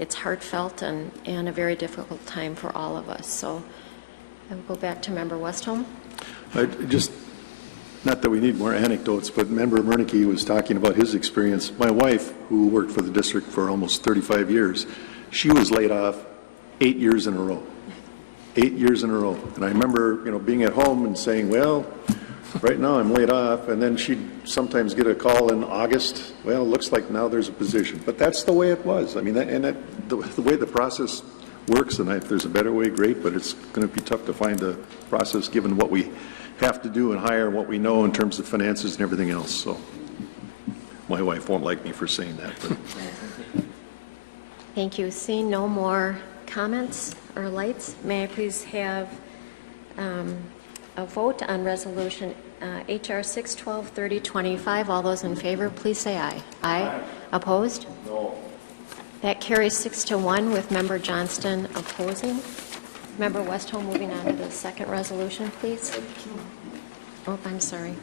it's heartfelt and a very difficult time for all of us. So I'll go back to Member Westholm. Not that we need more anecdotes, but Member Murneke was talking about his experience. My wife, who worked for the district for almost 35 years, she was laid off 8 years in a row. 8 years in a row. And I remember, being at home and saying, well, right now I'm laid off, and then she'd sometimes get a call in August, well, looks like now there's a position. But that's the way it was. I mean, the way the process works, and if there's a better way, great, but it's going to be tough to find a process given what we have to do and hire and what we know in terms of finances and everything else. So my wife won't like me for saying that. But. Thank you. Seeing no more comments or lights, may I please have a vote on resolution HR 612-3025. All those in favor, please say aye. Aye. Opposed? No. That carries 6-1 with Member Johnston opposing. Member Westholm, moving on to the second resolution, please. Oh, I'm sorry.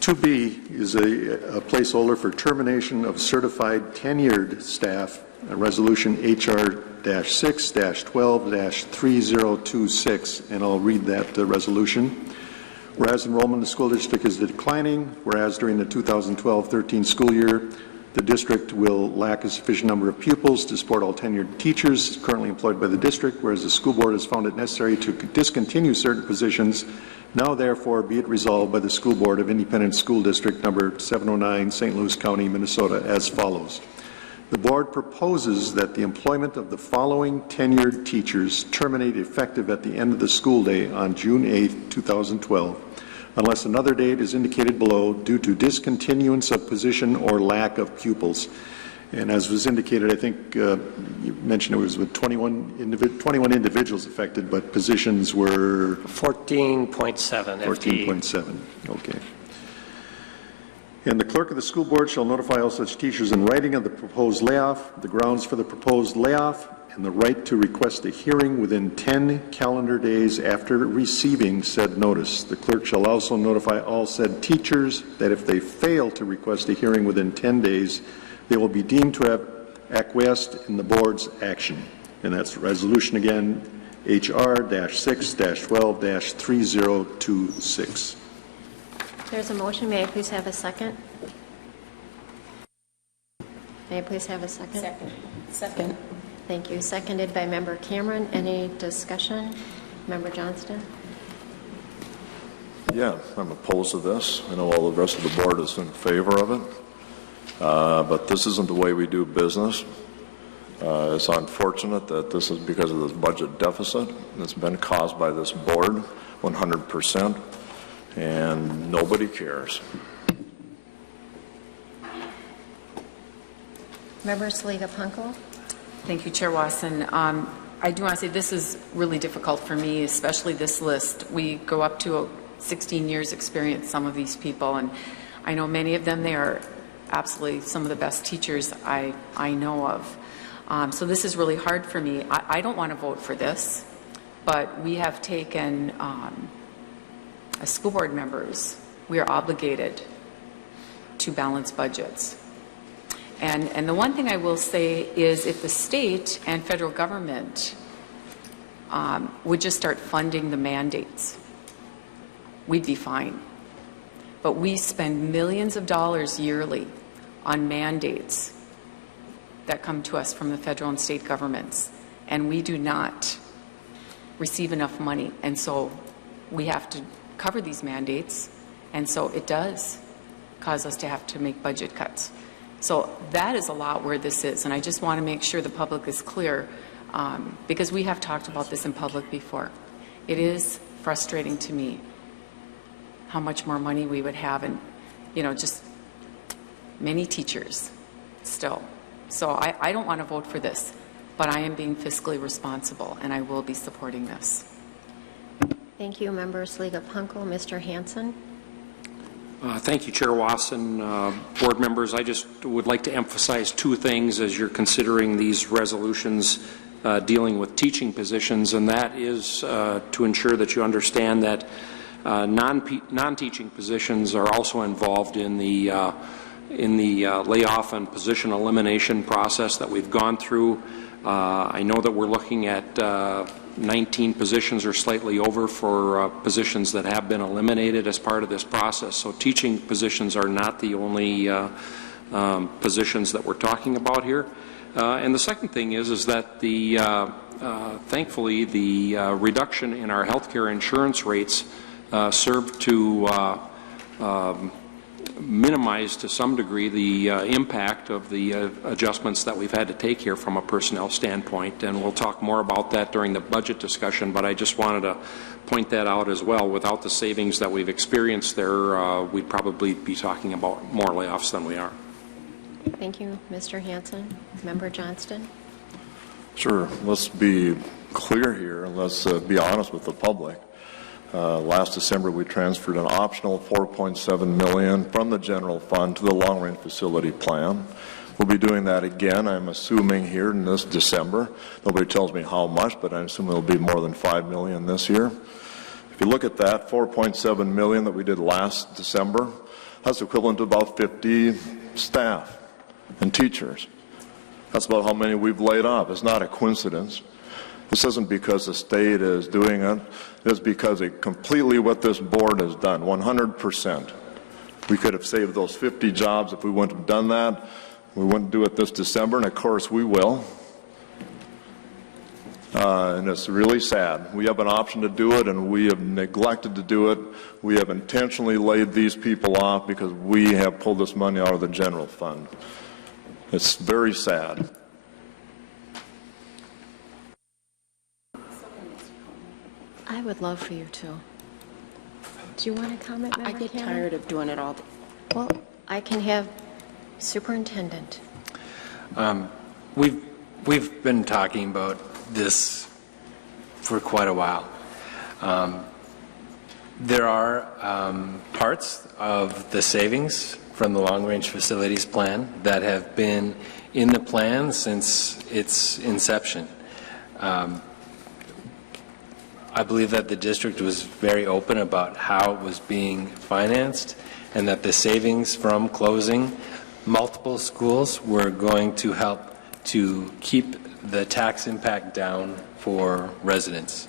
2B is a placeholder for termination of certified tenured staff, resolution HR-6-12-3026, and I'll read that resolution. Whereas enrollment in the school district is declining, whereas during the 2012-13 school year, the district will lack a sufficient number of pupils to support all tenured teachers currently employed by the district, whereas the school board has found it necessary to discontinue certain positions. Now, therefore, be it resolved by the School Board of Independent School District number 709, St. Louis County, Minnesota, as follows. The board proposes that the employment of the following tenured teachers terminate effective at the end of the school day on June 8, 2012, unless another date is indicated below due to discontinuance of position or lack of pupils. And as was indicated, I think you mentioned it was with 21 individuals affected, but positions were 14.7 14.7, okay. And the clerk of the school board shall notify all such teachers in writing of the proposed layoff, the grounds for the proposed layoff, and the right to request a hearing within 10 calendar days after receiving said notice. The clerk shall also notify all said teachers that if they fail to request a hearing within 10 days, they will be deemed to have acquiesced in the board's action. And that's resolution again, HR-6-12-3026. There's a motion. May I please have a second? May I please have a second? Second. Thank you. Seconded by Member Cameron. Any discussion? Member Johnston? Yeah, I'm opposed to this. I know all the rest of the board is in favor of it. But this isn't the way we do business. It's unfortunate that this is because of this budget deficit that's been caused by this board, 100%, and nobody cares. Member Saliga-Punko? Thank you, Chair Wasson. I do want to say this is really difficult for me, especially this list. We go up to 16 years experience, some of these people, and I know many of them, they are absolutely some of the best teachers I know of. So this is really hard for me. I don't want to vote for this, but we have taken, as school board members, we are obligated to balance budgets. And the one thing I will say is if the state and federal government would just start funding the mandates, we'd be fine. But we spend millions of dollars yearly on mandates that come to us from the federal and state governments, and we do not receive enough money. And so we have to cover these mandates, and so it does cause us to have to make budget cuts. So that is a lot where this is, and I just want to make sure the public is clear, because we have talked about this in public before. It is frustrating to me. how much more money we would have, and, you know, just many teachers still. So I don't want to vote for this, but I am being fiscally responsible, and I will be supporting this. Thank you, members. League of Punko, Mr. Hansen. Thank you, Chair Wasson. Board members, I just would like to emphasize two things as you're considering these resolutions dealing with teaching positions, and that is to ensure that you understand that non-teaching positions are also involved in the layoff and position elimination process that we've gone through. I know that we're looking at 19 positions or slightly over for positions that have been eliminated as part of this process. So teaching positions are not the only positions that we're talking about here. And the second thing is that the thankfully the reduction in our healthcare insurance rates served to minimize to some degree the impact of the adjustments that we've had to take here from a personnel standpoint, and we'll talk more about that during the budget discussion, but I just wanted to point that out as well. Without the savings that we've experienced there, we'd probably be talking about more layoffs than we are. Thank you, Mr. Hansen. Member Johnston. Sure. Let's be clear here, and let's be honest with the public. Last December, we transferred an optional $4.7 million from the general fund to the long-range facility plan. We'll be doing that again, I'm assuming, here in this December. Nobody tells me how much, but I assume it'll be more than $5 million this year. If you look at that $4.7 million that we did last December, that's equivalent to about 50 staff and teachers. That's about how many we've laid off. It's not a coincidence. This isn't because the state is doing it. It's because it completely what this board has done, 100%. We could have saved those 50 jobs if we wouldn't have done that. We wouldn't do it this December, and of course we will. And it's really sad. We have an option to do it, and we have neglected to do it. We have intentionally laid these people off because we have pulled this money out of the general fund. It's very sad. I would love for you to. Do you want to comment, Member I get Cannon? tired of doing it all. Well, I can have Superintendent. We've been talking about this for quite a while. There are parts of the savings from the long-range facilities plan that have been in the plan since its inception. I believe that the district was very open about how it was being financed, and that the savings from closing multiple schools were going to help to keep the tax impact down for residents.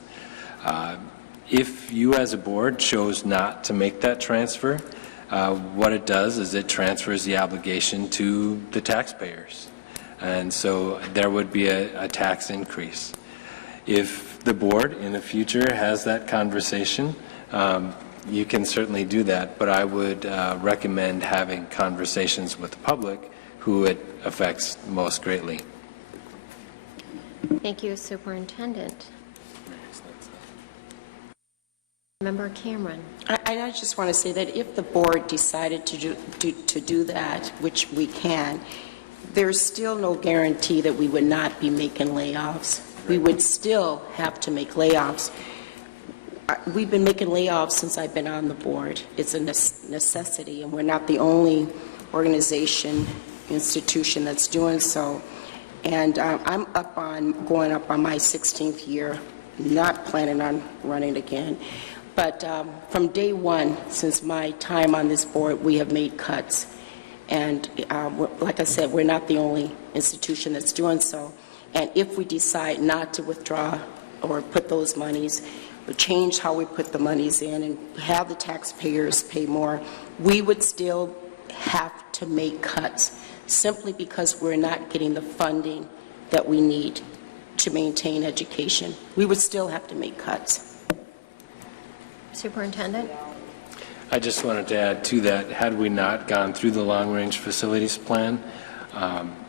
If you as a board chose not to make that transfer, what it does is it transfers the obligation to the taxpayers. And so there would be a tax increase. If the board in the future has that conversation, you can certainly do that, but I would recommend having conversations with the public who it affects most greatly. Thank you, Superintendent. Member Cameron. I just want to say that if the board decided to do that, which we can, there's still no guarantee that we would not be making layoffs. We would still have to make layoffs. We've been making layoffs since I've been on the board. It's a necessity, and we're not the only institution that's doing so. And I'm going up on my 16th year, not planning on running again. But from day one, since my time on this board, we have made cuts. And like I said, we're not the only institution that's doing so. And if we decide not to withdraw or put those monies, or change how we put the monies in and have the taxpayers pay more, we would still have to make cuts simply because we're not getting the funding that we need to maintain education. We would still have to make cuts. Superintendent? I just wanted to add to that, had we not gone through the long-range facilities plan,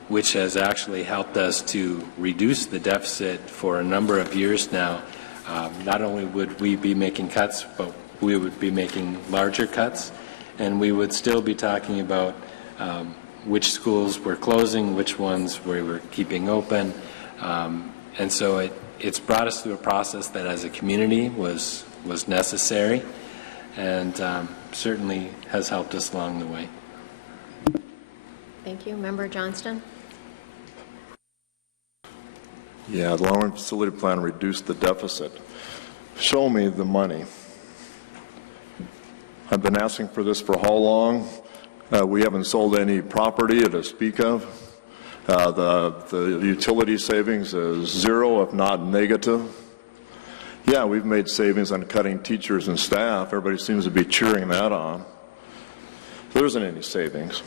which has actually helped us to reduce the deficit for a number of years now, not only would we be making cuts, but we would be making larger cuts, and we would still be talking about which schools were closing, which ones we were keeping open. And so it's brought us through a process that as a community was necessary, and certainly has helped us along the way. Thank you. Member Johnston? Yeah, the long-range facility plan reduced the deficit. Show me the money. I've been asking for this for how long? We haven't sold any property to speak of. The utility savings is zero, if not negative. Yeah, we've made savings on cutting teachers and staff. Everybody seems to be cheering that on. There isn't any savings.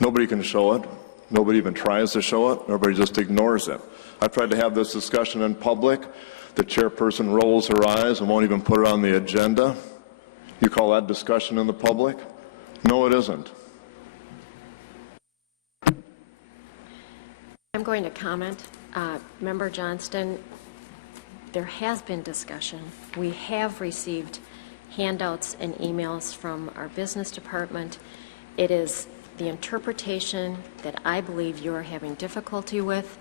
Nobody can show it. Nobody even tries to show it. Everybody just ignores it. I've tried to have this discussion in public. The chairperson rolls her eyes and won't even put it on the agenda. You call that discussion in the public? No, it isn't. I'm going to comment. Member Johnston, there has been discussion. We have received handouts and emails from our business department. It is the interpretation that I believe you are having difficulty with.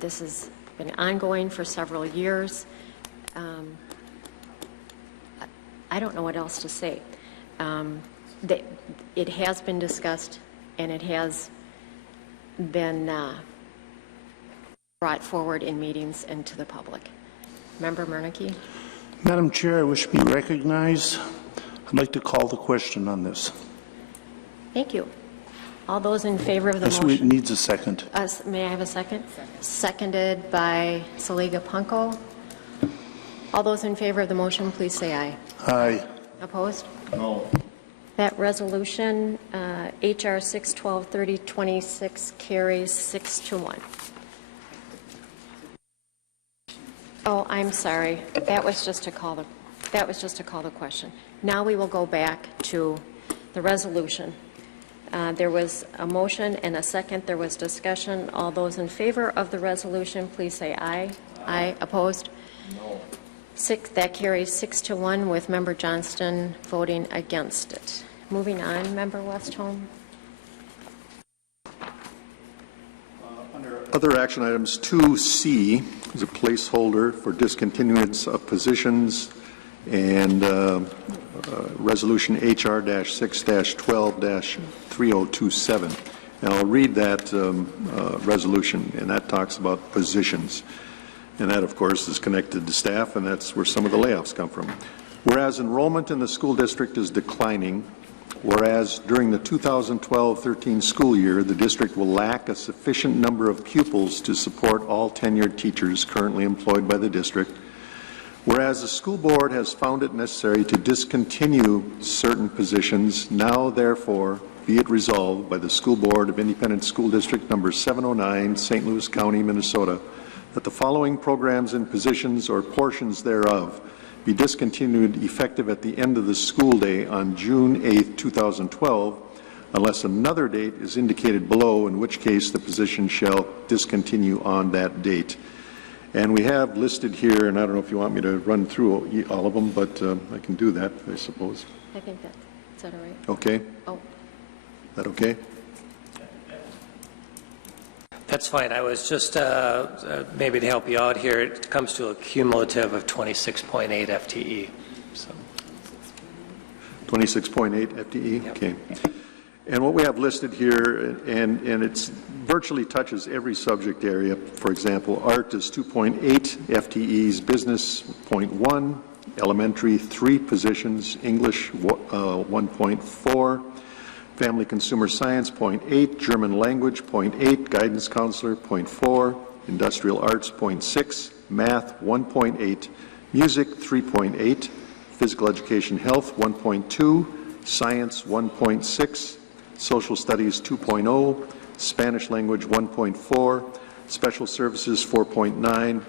This has been ongoing for several years. I don't know what else to say. It has been discussed, and it has been brought forward in meetings and to the public. Member Murneke? Madam Chair, I wish to be recognized. I'd like to call the question on this. Thank you. All those in favor of the This motion? needs a second. May I have a second? Seconded by Saliga Punko. All those in favor of the motion, please say aye. Aye. Opposed? No. That resolution, HR 612-3026, carries 6-1. Oh, I'm sorry. That was just to call the question. Now we will go back to the resolution. There was a motion and a second. There was discussion. All those in favor of the resolution, please say aye. Aye. Opposed? No. That carries 6-1 with Member Johnston voting against it. Moving on, Member Westholm. Under other action items, 2C is a placeholder for discontinuance of positions, and Resolution HR-6-12-3027. And I'll read that resolution, and that talks about positions. And that, of course, is connected to staff, and that's where some of the layoffs come from. Whereas enrollment in the school district is declining, whereas during the 2012-13 school year, the district will lack a sufficient number of pupils to support all tenured teachers currently employed by the district, whereas the school board has found it necessary to discontinue certain positions, now therefore be it resolved by the School Board of Independent School District number 709, St. Louis County, Minnesota, that the following programs and positions or portions thereof be discontinued effective at the end of the school day on June 8, 2012, unless another date is indicated below, in which case the position shall discontinue on that date. And we have listed here, and I don't know if you want me to run through all of them, but I can do that, I suppose. I think that, is that all right? Okay? Oh. Is that okay? That's fine. I was just, maybe to help you out here, it comes to a cumulative of 26.8 FTE. So. 26.8 FTE? Yep. Okay. And what we have listed here, and it virtually touches every subject area. For example, art is 2.8 FTEs, business 0.1, elementary 3 positions, English 1.4, family consumer science 0.8, German language 0.8, guidance counselor 0.4, industrial arts 0.6, math 1.8, music 3.8, physical education health 1.2, science 1.6, social studies 2.0, Spanish language 1.4, special services 4.9,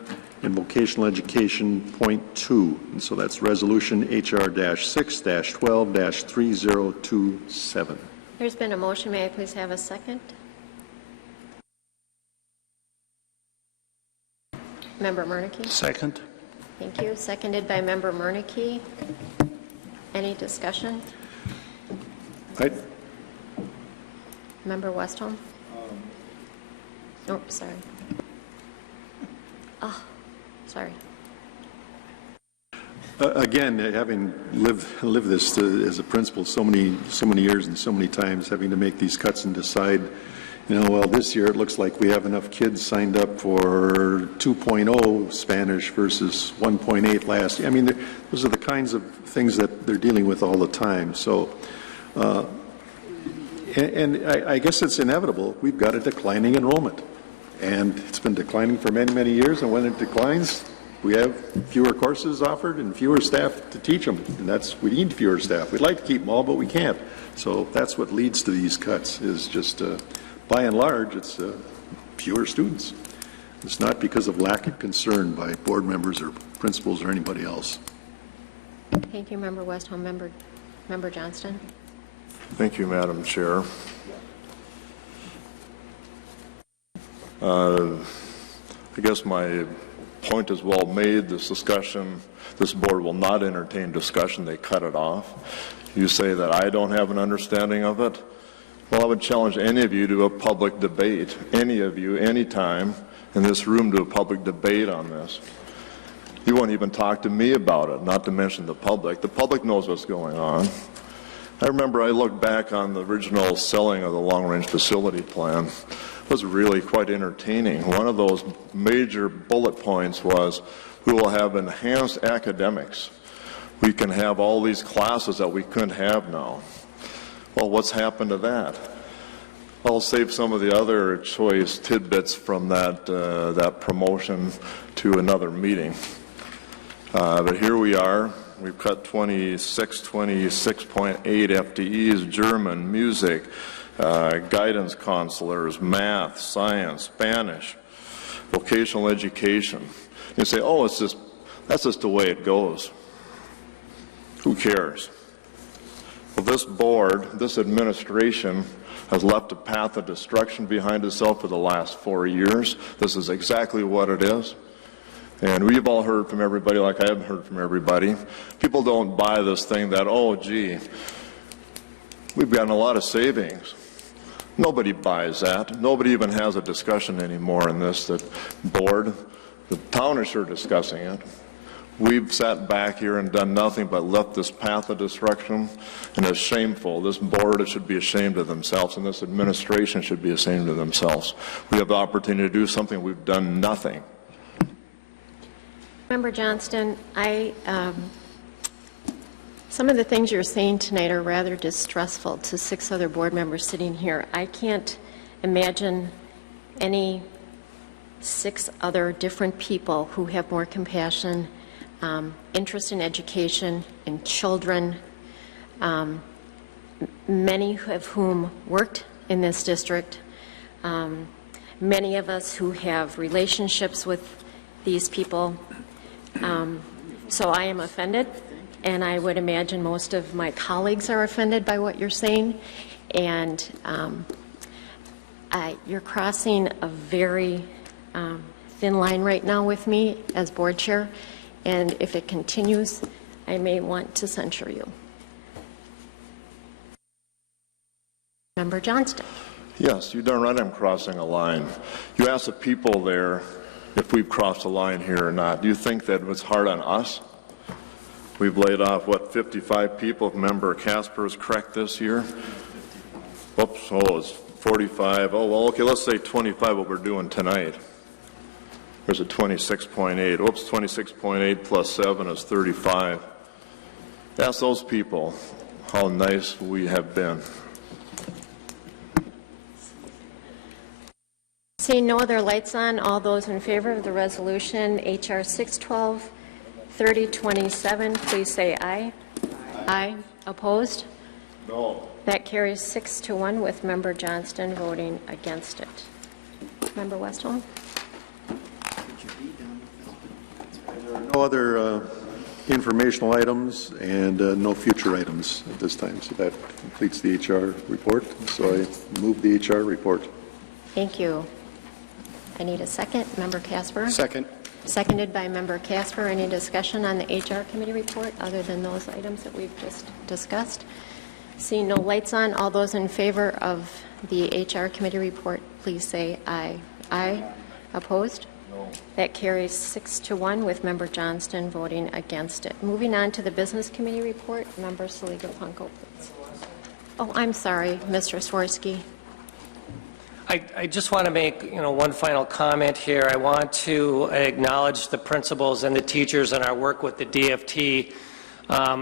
and vocational education 0.2. And so that's resolution HR-6-12-3027. There's been a motion. May I please have a second? Member Murneke? Second. Thank you. Seconded by Member Murneke. Any discussion? Member Westholm? Oh, sorry. Oh, sorry. Again, having lived this as a principal so many years and so many times, having to make these cuts and decide, well, this year it looks like we have enough kids signed up for 2.0 Spanish versus 1.8 last year. I mean, those are the kinds of things that they're dealing with all the time. So, and I guess it's inevitable. We've got a declining enrollment, and it's been declining for many, many years. And when it declines, we have fewer courses offered and fewer staff to teach them, and we need fewer staff. We'd like to keep them all, but we can't. So that's what leads to these cuts, is just, by and large, it's fewer students. It's not because of lack of concern by board members or principals or anybody else. Thank you, Member Westholm. Member Johnston. Thank you, Madam Chair. I guess my point is well made. This board will not entertain discussion. They cut it off. You say that I don't have an understanding of it. Well, I would challenge any of you to a public debate, any of you, anytime in this room, to a public debate on this. You won't even talk to me about it, not to mention the public. The public knows what's going on. I remember I looked back on the original selling of the long-range facility plan. It was really quite entertaining. One of those major bullet points was, we will have enhanced academics. We can have all these classes that we couldn't have now. Well, what's happened to that? I'll save some of the other choice tidbits from that promotion to another meeting. But here we are. We've cut 26.8 FTEs, German, music, guidance counselors, math, science, Spanish, vocational education. You say, oh, that's just the way it goes. Who cares? Well, this board, this administration, has left a path of destruction behind itself for the last 4 years. This is exactly what it is. And we've all heard from everybody, like I haven't heard from everybody. People don't buy this thing that, oh, gee, we've gotten a lot of savings. Nobody buys that. Nobody even has a discussion anymore in this board. The town is sure discussing it. We've sat back here and done nothing but left this path of destruction, and it's shameful. This board should be ashamed of themselves, and this administration should be ashamed of themselves. We have the opportunity to do something. We've done nothing. Member Johnston, some of the things you're saying tonight are rather distressful to 6 other board members sitting here. I can't imagine any 6 other different people who have more compassion, interest in education, in children, many of whom worked in this district, many of us who have relationships with these people. So I am offended, and I would imagine most of my colleagues are offended by what you're saying. And you're crossing a very thin line right now with me as board chair, and if it continues, I may want to censure you. Member Johnston. Yes, you're darn right I'm crossing a line. You asked the people there if we've crossed a line here or not. Do you think that it was hard on us? We've laid off, 55 people, if Member Casper is correct this year? Oops, it's 45. Oh, well, okay, let's say 25, what we're doing tonight. There's a 26.8. Oops, 26.8 plus 7 is 35. Ask those people how nice we have been. Seeing no other lights on, all those in favor of the resolution HR 612 3027, please say aye. Aye. Opposed? No. That carries 6-1 with Member Johnston voting against it. Member Westholm? There are no other informational items and no future items at this time. So that completes the HR report. So I move the HR report. Thank you. I need a second. Member Casper? Second. Seconded by Member Casper. Any discussion on the HR Committee report other than those items that we've just discussed? Seeing no lights on, all those in favor of the HR Committee report, please say aye. Aye. Opposed? No. That carries 6-1 with Member Johnston voting against it. Moving on to the Business Committee report, Member Saliga-Punko, please. Oh, I'm sorry, Mr. Swirsky. I just want to make, one final comment here. I want to acknowledge the principals and the teachers in our work with the DFT.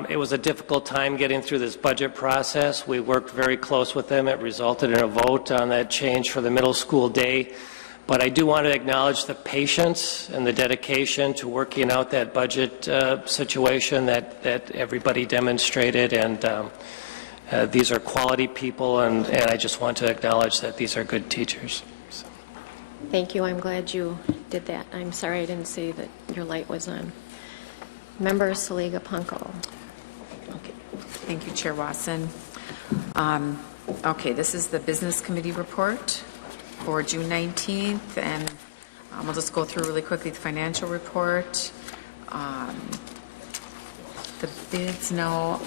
It was a difficult time getting through this budget process. We worked very close with them. It resulted in a vote on that change for the middle school day. But I do want to acknowledge the patience and the dedication to working out that budget situation that everybody demonstrated. And these are quality people, and I just want to acknowledge that these are good teachers. So. Thank you. I'm glad you did that. I'm sorry I didn't see that your light was on. Member Saliga-Punko. Okay. Thank you, Chair Wasson. Okay, this is the Business Committee report for June 19th, and we'll just go through really quickly the financial report. The bids now,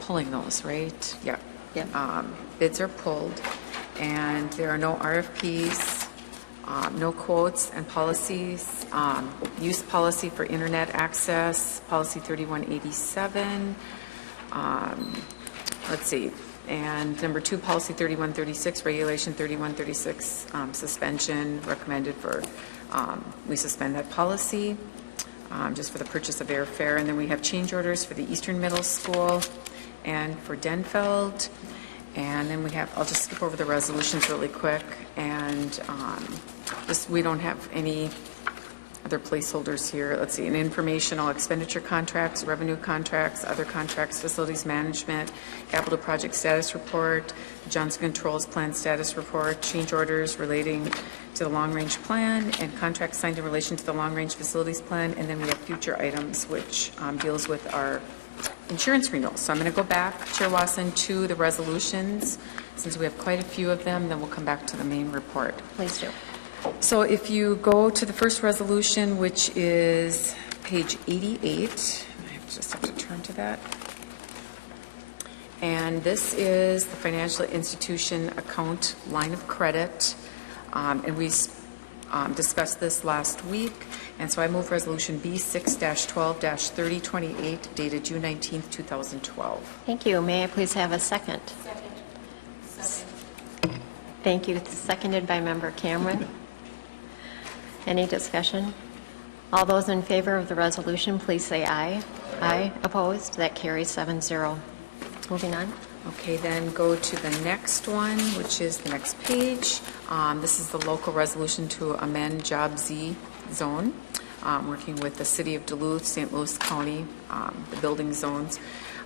pulling those, right? Yeah. Bids are pulled, and there are no RFPs, no quotes and policies. Use policy for internet access, policy 3187. Let's see. And number 2, policy 3136, regulation 3136, suspension recommended for, we suspend that policy just for the purchase of airfare. And then we have change orders for the Eastern Middle School and for Denfeld. And then we have, I'll just skip over the resolutions really quick. And we don't have any other placeholders here. Let's see, an informational expenditure contracts, revenue contracts, other contracts, facilities management, capital project status report, Johnson Controls plan status report, change orders relating to the long-range plan, and contracts signed in relation to the long-range facilities plan. And then we have future items, which deals with our insurance renewals. So I'm going to go back, Chair Wasson, to the resolutions, since we have quite a few of them, then we'll come back to the main report. Please do. So if you go to the first resolution, which is page 88, I just have to turn to that. And this is the financial institution account line of credit. And we discussed this last week. And so I move resolution B6-12-3028 dated June 19th, 2012. Thank you. May I please have a second? Second. Thank you. Seconded by Member Cameron. Any discussion? All those in favor of the resolution, please say aye. Aye. Opposed? That carries 7-0. Moving on. Okay, then go to the next one, which is the next page. This is the local resolution to amend Job Z zone, working with the City of Duluth, St. Louis County, the building zones.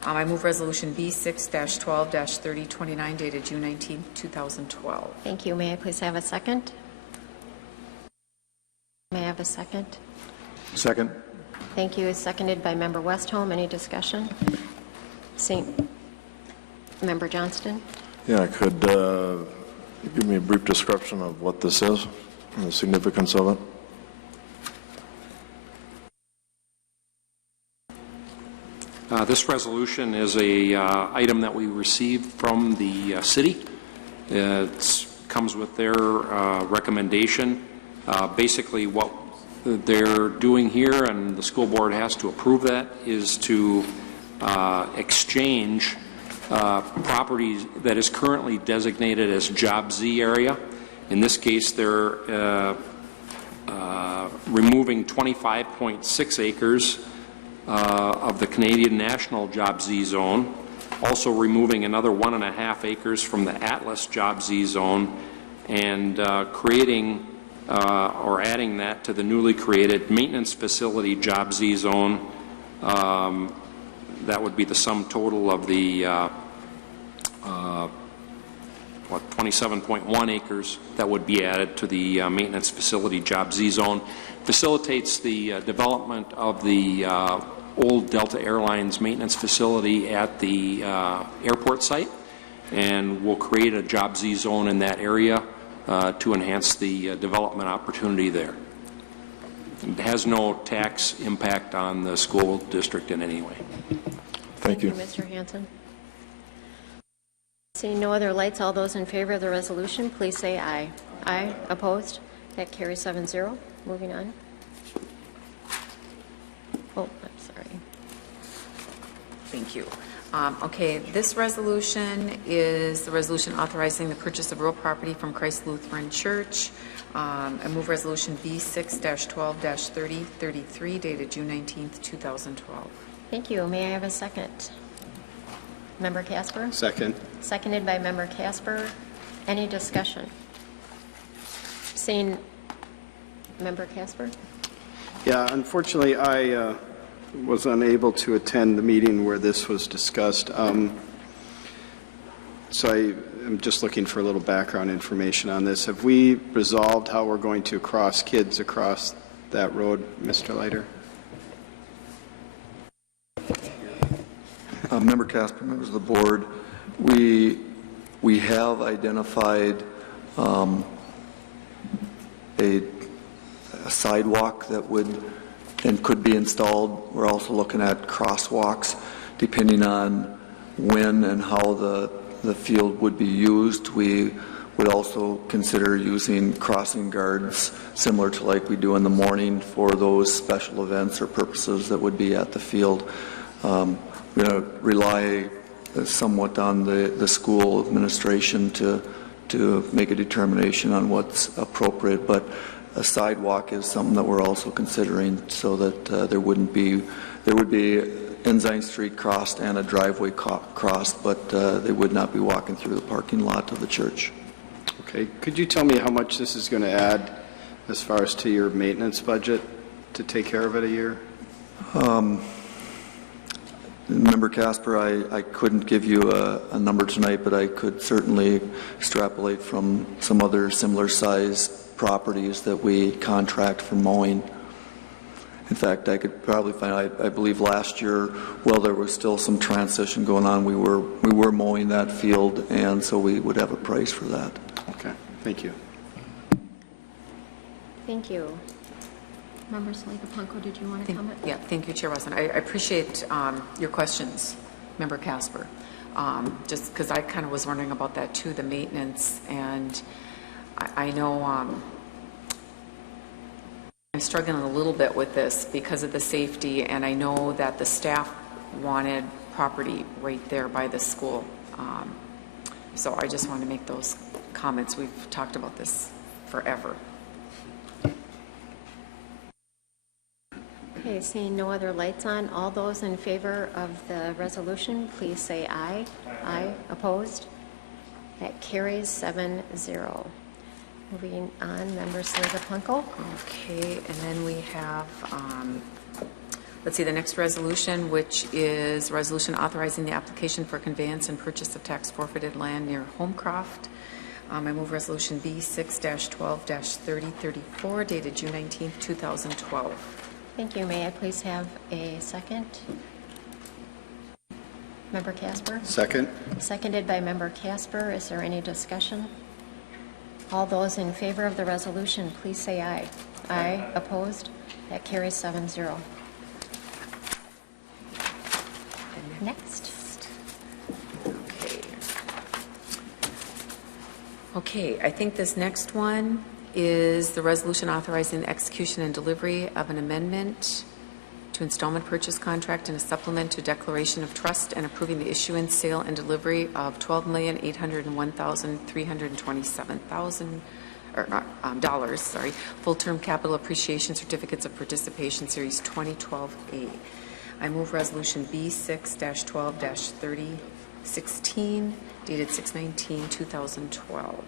I move resolution B6-12-3029 dated June 19, 2012. Thank you. May I please have a second? May I have a second? Second. Thank you. Seconded by Member Westholm. Any discussion? Member Johnston? Yeah, could give me a brief description of what this is and the significance of it? This resolution is a item that we received from the city. It comes with their recommendation. Basically, what they're doing here, and the school board has to approve that, is to exchange property that is currently designated as Job Z area. In this case, they're removing 25.6 acres of the Canadian National Job Z zone, also removing another 1.5 acres from the Atlas Job Z zone, and creating or adding that to the newly created Maintenance Facility Job Z zone. That would be the sum total of the 27.1 acres that would be added to the Maintenance Facility Job Z zone. Facilitates the development of the old Delta Airlines maintenance facility at the airport site, and will create a Job Z zone in that area to enhance the development opportunity there. has no tax impact on the school district in any way. Thank you. Mr. Hanson. Seeing no other lights, all those in favor of the resolution, please say aye. Aye. Opposed? That carries 7-0. Moving on. Oh, I'm sorry. Thank you. Okay, this resolution is the resolution authorizing the purchase of real property from Christ Lutheran Church. I move resolution B6-12-3033 dated June 19th, 2012. Thank you. May I have a second? Member Casper? Second. Seconded by Member Casper. Any discussion? Seeing Member Casper? Yeah, unfortunately, I was unable to attend the meeting where this was discussed. So I am just looking for a little background information on this. Have we resolved how we're going to cross kids across that road, Mr. Leiter? Member Casper, members of the board, we have identified a sidewalk that would and could be installed. We're also looking at crosswalks, depending on when and how the field would be used. We would also consider using crossing guards, similar to like we do in the morning for those special events or purposes that would be at the field. We're going to rely somewhat on the school administration to make a determination on what's appropriate, but a sidewalk is something that we're also considering, so that there would be Ensign Street crossed and a driveway crossed, but they would not be walking through the parking lot of the church. Okay. Could you tell me how much this is going to add as far as to your maintenance budget to take care of it a year? Member Casper, I couldn't give you a number tonight, but I could certainly extrapolate from some other similar size properties that we contract for mowing. In fact, I could probably find, I believe last year, while there was still some transition going on, we were mowing that field, and so we would have a price for that. Okay, thank you. Thank you. Member Saliga-Punko, did you want to comment? Yeah, thank you, Chair Watson. I appreciate your questions, Member Casper, just because I kind of was wondering about that too, the maintenance, and I know I'm struggling a little bit with this because of the safety, and I know that the staff wanted property right there by the school. So I just want to make those comments. We've talked about this forever. Okay, seeing no other lights on, all those in favor of the resolution, please say aye. Aye. Opposed? That carries 7-0. Moving on, Member Saliga-Punko. Okay, and then we have, let's see, the next resolution, which is a resolution authorizing the application for conveyance and purchase of tax forfeited land near Homecroft. I move resolution B6-12-3034 dated June 19th, 2012. Thank you. May I please have a second? Member Casper? Second. Seconded by Member Casper. Is there any discussion? All those in favor of the resolution, please say aye. Aye. Opposed? That carries 7-0. Next. Okay, I think this next one is the resolution authorizing the execution and delivery of an amendment to installment purchase contract and a supplement to declaration of trust and approving the issuance, sale, and delivery of $12,801,327,000 full-term capital appreciation certificates of participation series 2012A. I move resolution B6-12-3016 dated 6/19/2012.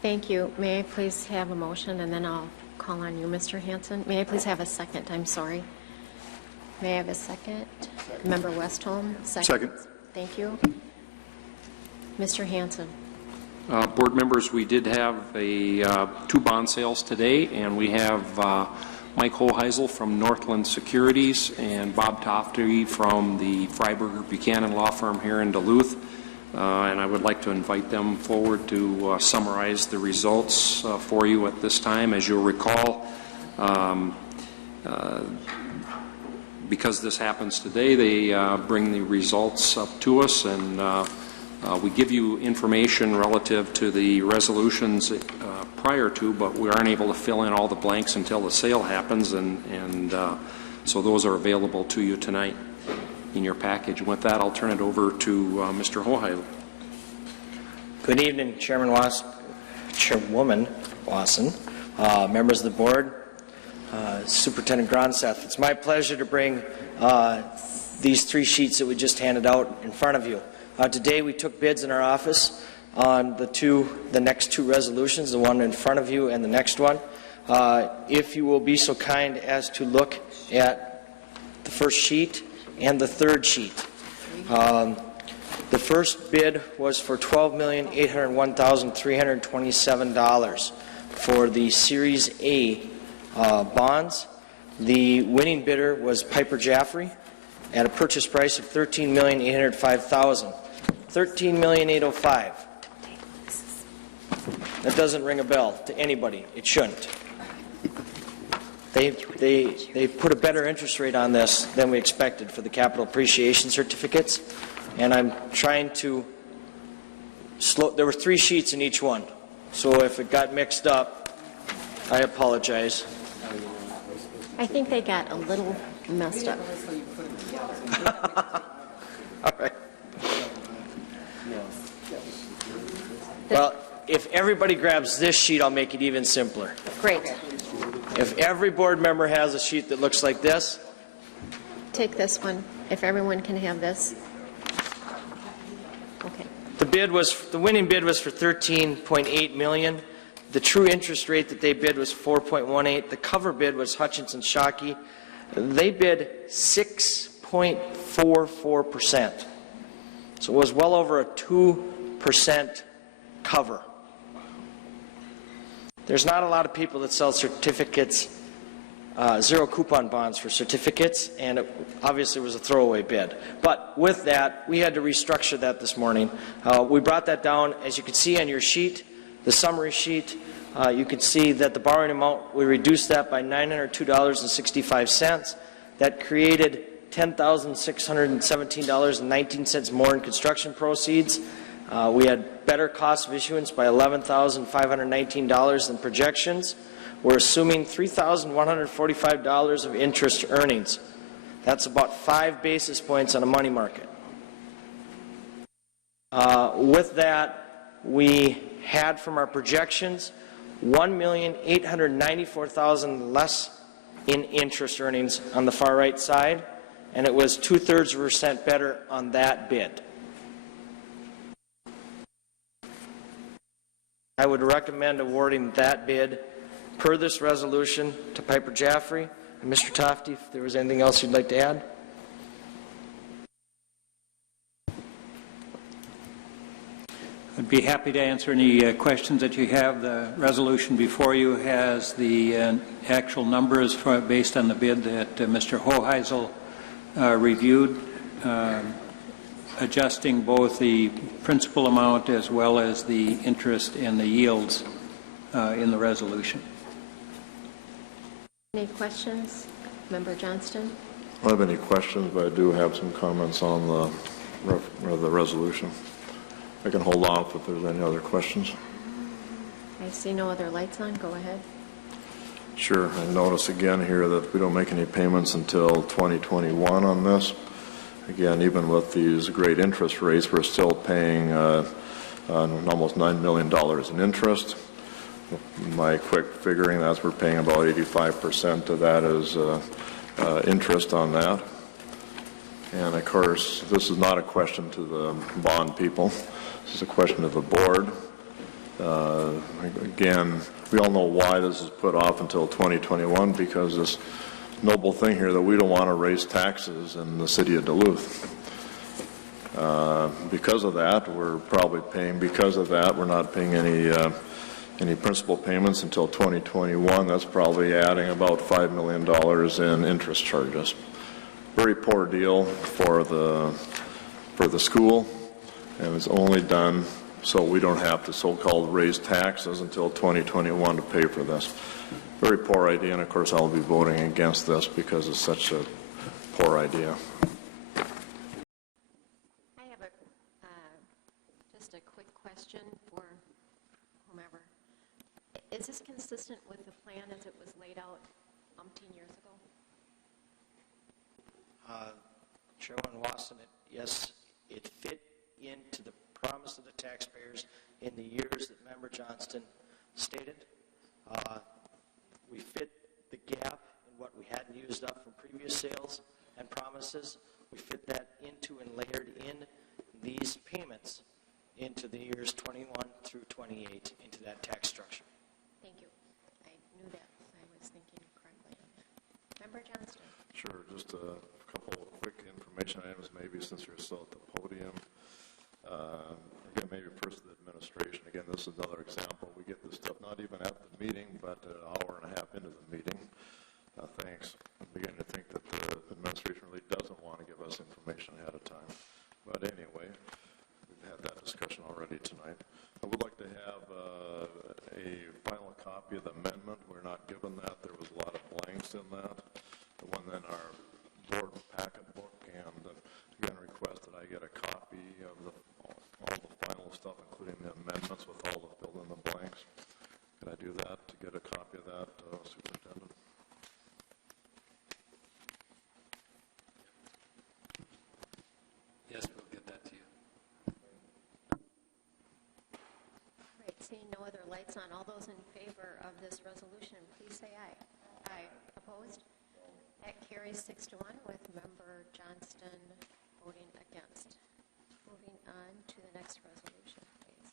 Thank you. May I please have a motion, and then I'll call on you, Mr. Hanson. May I please have a second? I'm sorry. May I have a second? Member Westholm? Second. Thank you. Mr. Hanson. Board members, we did have two bond sales today, and we have Mike Hoheisel from Northland Securities and Bob Tofty from the Freiberger Buchanan Law Firm here in Duluth. And I would like to invite them forward to summarize the results for you at this time. As you'll recall, Because this happens today, they bring the results up to us, and we give you information relative to the resolutions prior to, but we aren't able to fill in all the blanks until the sale happens, and so those are available to you tonight in your package. And with that, I'll turn it over to Mr. Hoheisel. Good evening, Chairwoman Wasson, members of the board, Superintendent Gronseth. It's my pleasure to bring these 3 sheets that we just handed out in front of you. Today we took bids in our office on the next 2 resolutions, the one in front of you and the next one. If you will be so kind as to look at the first sheet and the third sheet. The first bid was for $12,801,327 for the Series A bonds. The winning bidder was Piper Jaffray at a purchase price of $13,805,000. $13,805,000. That doesn't ring a bell to anybody. It shouldn't. They put a better interest rate on this than we expected for the capital appreciation certificates, and I'm trying to slow. There were 3 sheets in each one, so if it got mixed up, I apologize. I think they got a little messed up. All right. Well, if everybody grabs this sheet, I'll make it even simpler. Great. If every board member has a sheet that looks like this, Take this one, if everyone can have this. Okay. the winning bid was for $13.8 million. The true interest rate that they bid was 4.18. The cover bid was Hutchinson Shockey. They bid 6.44%. So it was well over a 2% cover. There's not a lot of people that sell certificates, zero coupon bonds for certificates, and it obviously was a throwaway bid. But with that, we had to restructure that this morning. We brought that down, as you can see on your sheet, the summary sheet. You can see that the borrowing amount, we reduced that by $902.65. That created $10,617.19 more in construction proceeds. We had better cost of issuance by $11,519 than projections. We're assuming $3,145 of interest earnings. That's about 5 basis points on a money market. With that, we had from our projections $1,894,000 less in interest earnings on the far right side, and it was 2/3% better on that bid. I would recommend awarding that bid per this resolution to Piper Jaffray. And Mr. Tofty, if there was anything else you'd like to add? I'd be happy to answer any questions that you have. The resolution before you has the actual numbers based on the bid that Mr. Hoheisel reviewed, adjusting both the principal amount as well as the interest and the yields in the resolution. Any questions? Member Johnston? I don't have any questions, but I do have some comments on the resolution. I can hold off if there's any other questions. I see no other lights on. Go ahead. Sure. I notice again here that we don't make any payments until 2021 on this. Again, even with these great interest rates, we're still paying almost $9 million in interest. My quick figuring, that's we're paying about 85% of that is interest on that. And of course, this is not a question to the bond people. This is a question to the board. Again, we all know why this is put off until 2021, because this noble thing here that we don't want to raise taxes in the city of Duluth. Because of that, we're probably paying, we're not paying any principal payments until 2021. That's probably adding about $5 million in interest charges. Very poor deal for the school, and it's only done so we don't have to so-called raise taxes until 2021 to pay for this. very poor idea, and of course I'll be voting against this because it's such a poor idea. I have just a quick question for whomever. Is this consistent with the plan as it was laid out umpteen years ago? Chairman Wasson, yes, it fit into the promise of the taxpayers in the years that Member Johnston stated. We fit the gap in what we hadn't used up from previous sales and promises. We fit that into and layered in these payments into the years 21 through 28 into that tax structure. Thank you. I knew that. I was thinking correctly. Member Johnston. Sure, just a couple of quick information items maybe since you're still at the podium. Again, maybe first the administration. Again, this is another example. We get this stuff not even at the meeting, but an hour and a half into the meeting. Thanks. I'm beginning to think that the administration really doesn't want to give us information ahead of time. But anyway, we've had that discussion already tonight. I would like to have a final copy of the amendment. We're not given that. There was a lot of blanks in that. The one in our board packet book, and again, request that I get a copy of all the final stuff, including the amendments with all the fill in the blanks. Can I do that to get a copy of that, Superintendent? Yes, we'll get that to you. Right, seeing no other lights on, all those in favor of this resolution, please say aye. Aye. Opposed? That carries 6-1 with Member Johnston voting against. Moving on to the next resolution, please.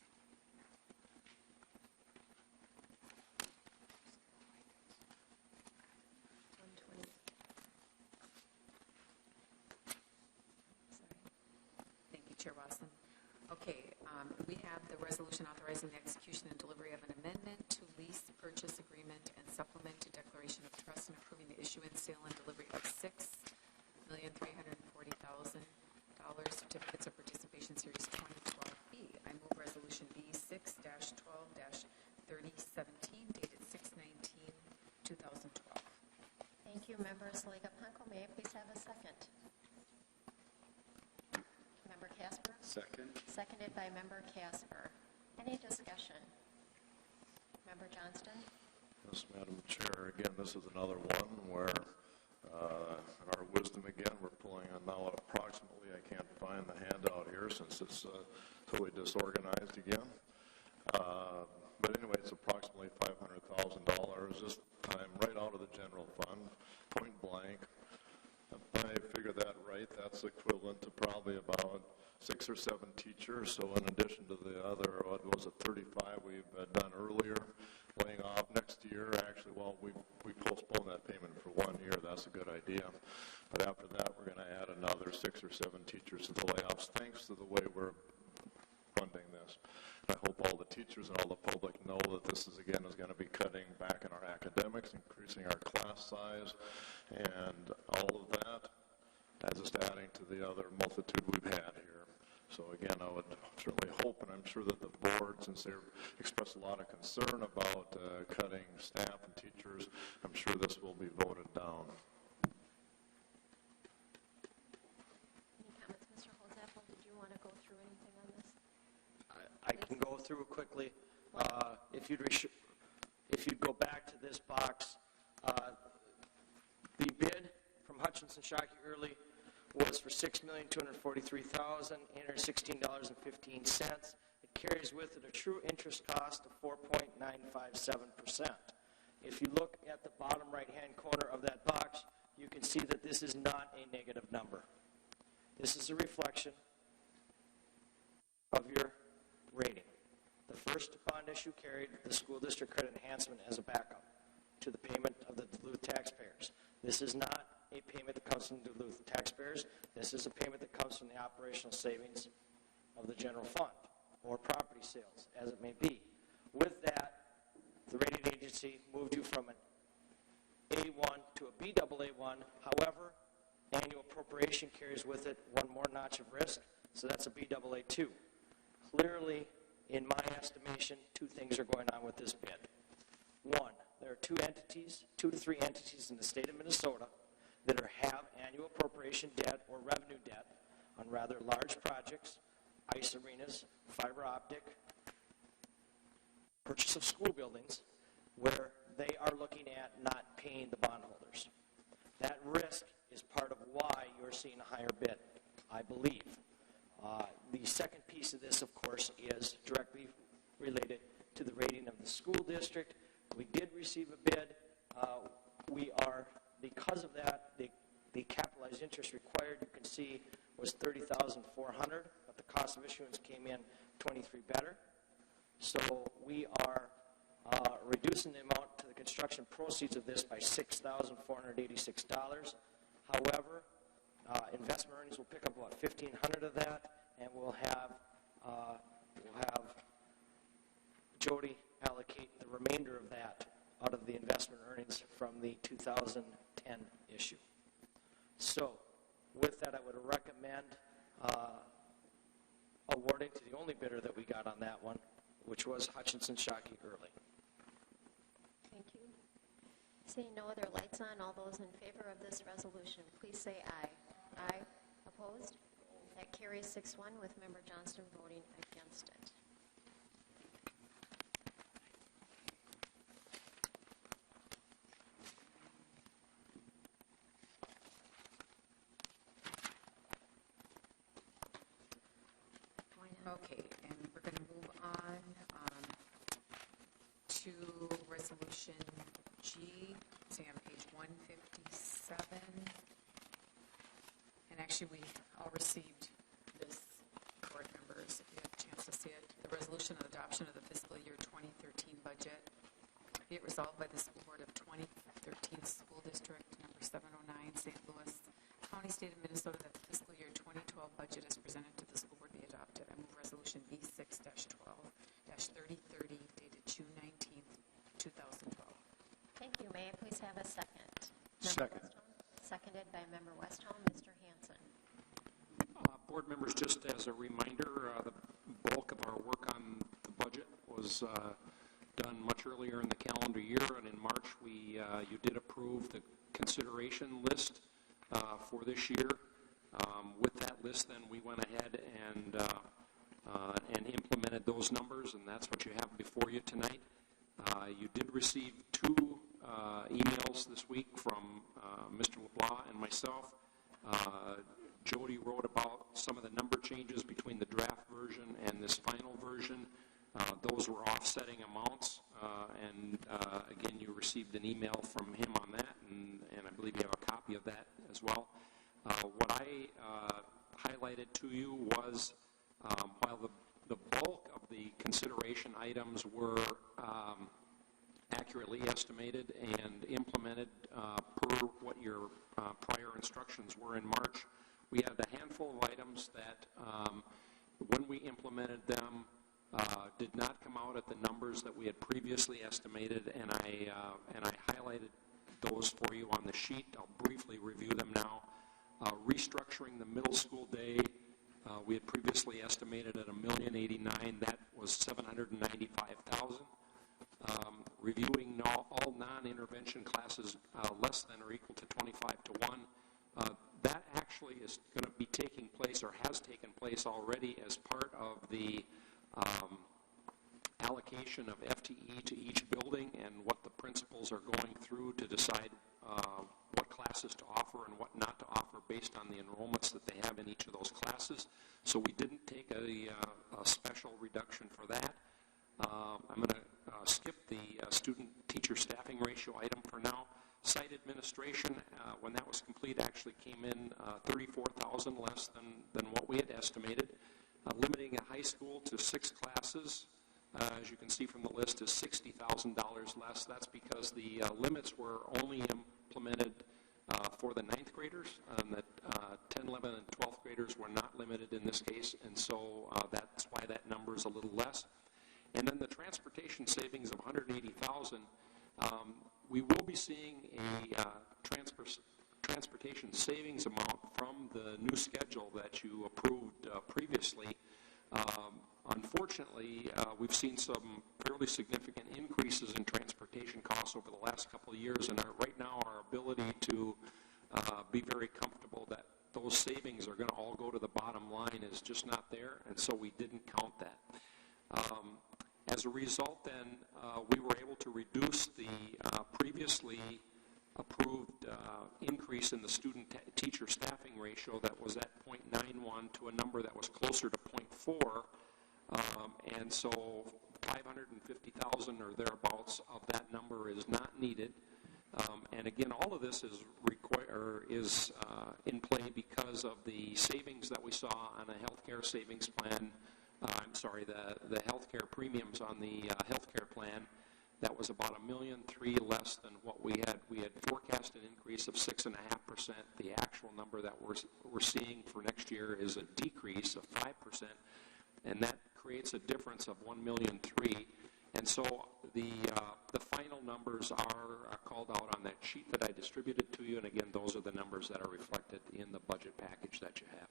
Thank you, Chair Watson. Okay, we have the resolution authorizing the execution and delivery of an amendment to lease purchase agreement and supplement to declaration of trust and approving the issuance, sale, and delivery of $6,340,000 certificates of participation series 2012B. I move resolution B 6-12-3017 dated 6/19/2012. Thank you, Member Saliga-Panko. May I please have a second? Member Casper? Second. Seconded by Member Casper. Any discussion? Member Johnston? Yes, Madam Chair. Again, this is another one where, in our wisdom again, we're pulling on now approximately, I can't find the handout here since it's totally disorganized again. But anyway, it's approximately $500,000 this time right out of the general fund, point blank. If I figure that right, that's equivalent to probably about 6 or 7 teachers. So in addition to the other, what was it, 35 we've done earlier, laying off next year. Actually, well, we postponed that payment for 1 year. That's a good idea. But after that, we're going to add another 6 or 7 teachers to the layoffs, thanks to the way we're funding this. I hope all the teachers and all the public know that this is, again, is going to be cutting back in our academics, increasing our class size, and all of that, just adding to the other multitude we've had here. So again, I would certainly hope, and I'm sure that the board, since they've expressed a lot of concern about cutting staff and teachers, I'm sure this will be voted down. Any comments, Mr. Holzapfel? Did you want to go through anything on this? I can go through quickly. If you'd go back to this box, the bid from Hutchinson Shockey Early was for $6,243,816.15. It carries with it a true interest cost of 4.957%. If you look at the bottom right-hand corner of that box, you can see that this is not a negative number. This is a reflection of your rating. The first bond issue carried the school district credit enhancement as a backup to the payment of the Duluth taxpayers. This is not a payment that comes from Duluth taxpayers. This is a payment that comes from the operational savings of the general fund or property sales, as it may be. With that, the rating agency moved you from an A1 to a Baa1. However, annual appropriation carries with it one more notch of risk, so that's a Baa2. Clearly, in my estimation, 2 things are going on with this bid. One, there are two to three entities in the state of Minnesota that have annual appropriation debt or revenue debt on rather large projects, ice arenas, fiber optic, purchase of school buildings, where they are looking at not paying the bondholders. That risk is part of why you're seeing a higher bid, I believe. The second piece of this, of course, is directly related to the rating of the school district. We did receive a bid. We are, because of that, the capitalized interest required, you can see, was $30,400, but the cost of issuance came in 23 better. So we are reducing the amount to the construction proceeds of this by $6,486. However, investment earnings will pick up about $1,500 of that, and we'll have Jody allocate the remainder of that out of the investment earnings from the 2010 issue. So, with that, I would recommend awarding to the only bidder that we got on that one, which was Hutchinson Shockey Early. Thank you. Seeing no other lights on, all those in favor of this resolution, please say aye. Aye. Opposed? That carries 6-1 with Member Johnston voting against it. Okay, and we're going to move on to Resolution G, say on page 157. And actually, we all received this, board members, if you have a chance to see it. The resolution of adoption of the fiscal year 2013 budget. Be it resolved by the School Board of 2013 School District number 709, St. Louis County, State of Minnesota, that the fiscal year 2012 budget as presented to the school board be adopted. I move Resolution B6-12-3030, dated June 19th, 2012. Thank you. May I please have a second? Second. Westholm? Seconded by Member Westholm. Mr. Hanson. Board members, just as a reminder, the bulk of our work on the budget was done much earlier in the calendar year, and in March you did approve the consideration list for this year. With that list, then we went ahead and implemented those numbers, and that's what you have before you tonight. You did receive two emails this week from Mr. LeBlanc and myself. Jody wrote about some of the number changes between the draft version and this final version. Those were offsetting amounts, and again, you received an email from him on that, and I believe you have a copy of that as well. What I highlighted to you was while the bulk of the consideration items were accurately estimated and implemented per what your prior instructions were in March, we had a handful of items that when we implemented them did not come out at the numbers that we had previously estimated, and I highlighted those for you on the sheet. I'll briefly review them now. Restructuring the middle school day, we had previously estimated at $1,089,000. That was $795,000. Reviewing all non-intervention classes less than or equal to 25-1. That actually is going to be taking place or has taken place already as part of the allocation of FTE to each building and what the principals are going through to decide what classes to offer and what not to offer based on the enrollments that they have in each of those classes. So we didn't take a special reduction for that. I'm going to skip the student-teacher staffing ratio item for now. Site administration, when that was complete, actually came in $34,000 less than what we had estimated. Limiting a high school to 6 classes, as you can see from the list, is $60,000 less. That's because the limits were only implemented for the 9th graders, and that 10, 11, and 12th graders were not limited in this case, and so that's why that number is a little less. And then the transportation savings of $180,000, we will be seeing a transportation savings amount from the new schedule that you approved previously. Unfortunately, we've seen some fairly significant increases in transportation costs over the last couple of years, and right now our ability to be very comfortable that those savings are going to all go to the bottom line is just not there, and so we didn't count that. As a result, then, we were able to reduce the previously approved increase in the student-teacher staffing ratio that was at 0.91 to a number that was closer to 0.4, and so 550,000 or thereabouts of that number is not needed. And again, all of this is in play because of the savings that we saw on a healthcare savings plan. The healthcare premiums on the healthcare plan. That was about $1.3 million less than what we had. We had forecast an increase of 6.5%. The actual number that we're seeing for next year is a decrease of 5%, and that creates a difference of $1.3 million. And so the final numbers are called out on that sheet that I distributed to you, and again, those are the numbers that are reflected in the budget package that you have.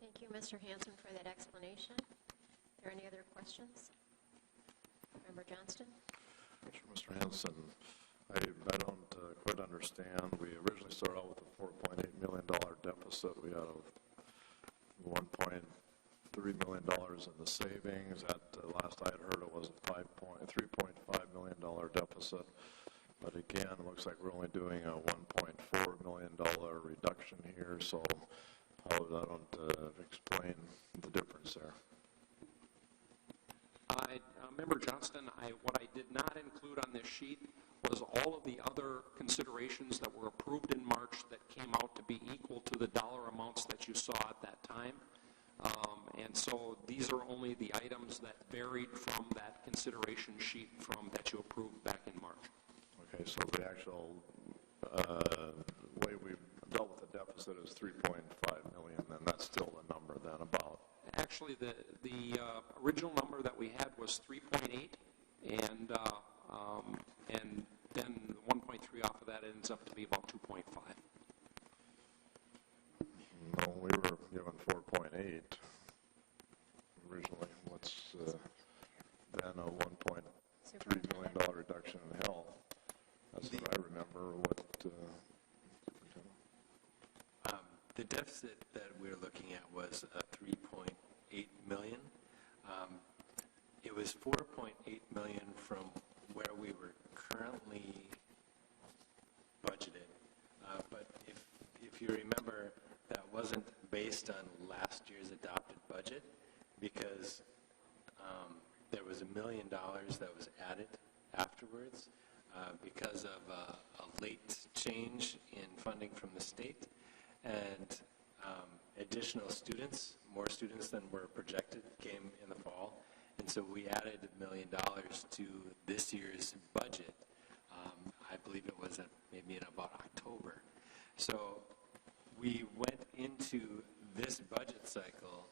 Thank you, Mr. Hansen, for that explanation. Are there any other questions? Member Johnston? Sure, Mr. Hansen, I don't quite understand. We originally started out with a $4.8 million deficit. We had $1.3 million in the savings. Last I had heard it was a $3.5 million deficit. But again, it looks like we're only doing a $1.4 million reduction here, so I don't explain the difference there. Member Johnston, what I did not include on this sheet was all of the other considerations that were approved in March that came out to be equal to the dollar amounts that you saw at that time. And so these are only the items that varied from that consideration sheet that you approved back in March. Okay, so the actual way we dealt with the deficit is $3.5 million, and that's still the number then about. Actually, the original number that we had was 3.8, and then 1.3 off of that ends up to be about 2.5. No, we were given 4.8 originally. What's then a $1.3 million reduction in health? That's what I remember. The deficit that we're looking at was $3.8 million. It was $4.8 million from where we were currently budgeted. But if you remember, that wasn't based on last year's adopted budget because there was $1 million that was added afterwards because of a late change in funding from the state. And additional students, more students than were projected, came in the fall. And so we added $1 million to this year's budget. I believe it was maybe in about October. So we went into this budget cycle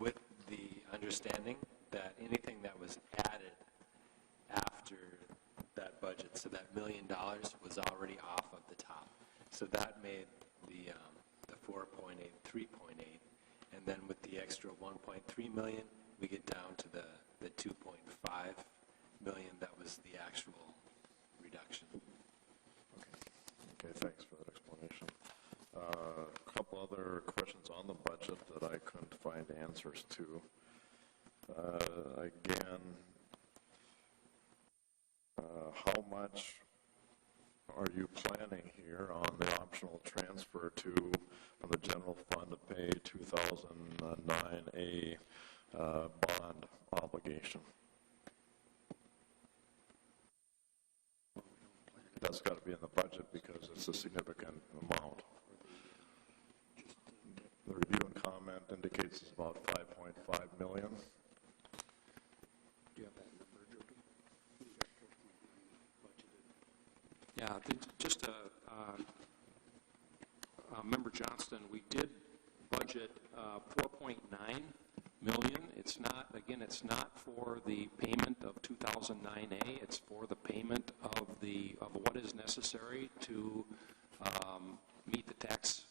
with the understanding that anything that was added after that budget, so that $1 million was already off of the top. So that made the 4.8, 3.8, and then with the extra 1.3 million, we get down to the 2.5 million. That was the actual reduction. Okay, thanks for that explanation. A couple other questions on the budget that I couldn't find answers to. Again, how much are you planning here on the optional transfer from the general fund to pay 2009A bond obligation? That's got to be in the budget because it's a significant amount. The review and comment indicates it's about $5.5 million. Do you have that number, Jody? Yeah, just Member Johnston, we did budget $4.9 million. It's not, again, it's not for the payment of 2009A. It's for the payment of what is necessary to meet the tax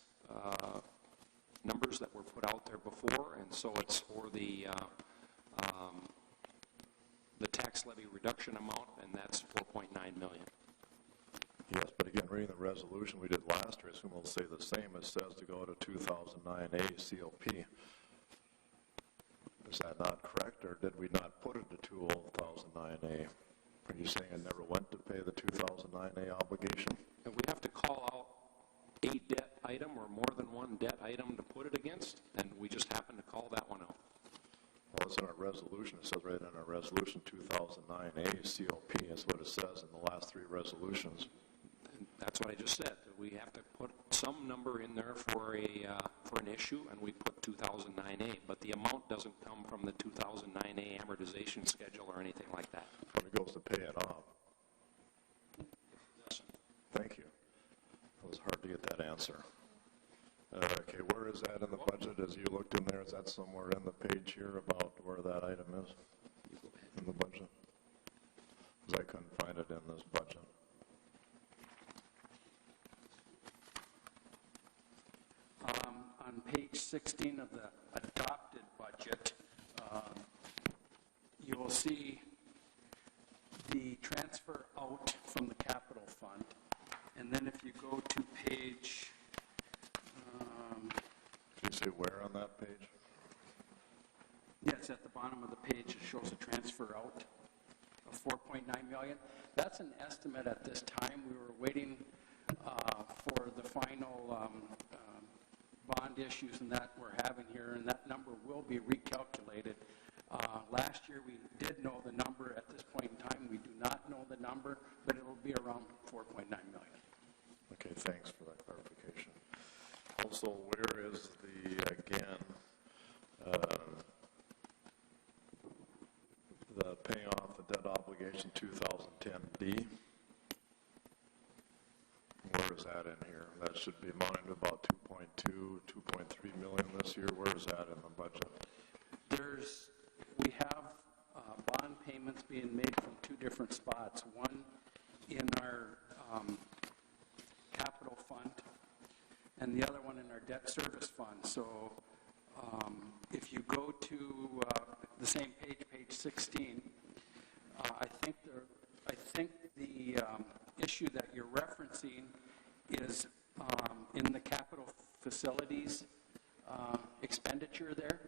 numbers that were put out there before, and so it's for the the tax levy reduction amount, and that's $4.9 million. Yes, but again, reading the resolution we did last year, I assume it'll say the same. It says to go to 2009A COP. Is that not correct, or did we not put it to 2009A? Are you saying it never went to pay the 2009A obligation? And we have to call out a debt item or more than one debt item to put it against, and we just happen to call that one out. Well, it's in our resolution. It says right in our resolution 2009A COP is what it says in the last three resolutions. And that's what I just said. We have to put some number in there for an issue, and we put 2009A, but the amount doesn't come from the 2009A amortization schedule or anything like that. When it goes to pay it off. Thank you. It was hard to get that answer. Okay, where is that in the budget? As you looked in there, is that somewhere in the page here about where that item is in the budget? Because I couldn't find it in this budget. On page 16 of the adopted budget, you will see the transfer out from the capital fund. And then if you go to page... Did you say where on that page? Yes, at the bottom of the page, it shows a transfer out of $4.9 million. That's an estimate at this time. We were waiting for the final bond issues and that we're having here, and that number will be recalculated. Last year we did know the number. At this point in time, we do not know the number, but it will be around $4.9 million. Okay, thanks for that clarification. Also, where is the paying off the debt obligation 2010D? Where is that in here? That should be amounting to about 2.3 million this year. Where is that in the budget? We have bond payments being made from two different spots. One in our capital fund, and the other one in our debt service fund. So if you go to the same page, page 16, I think the issue that you're referencing is in the capital facilities expenditure there.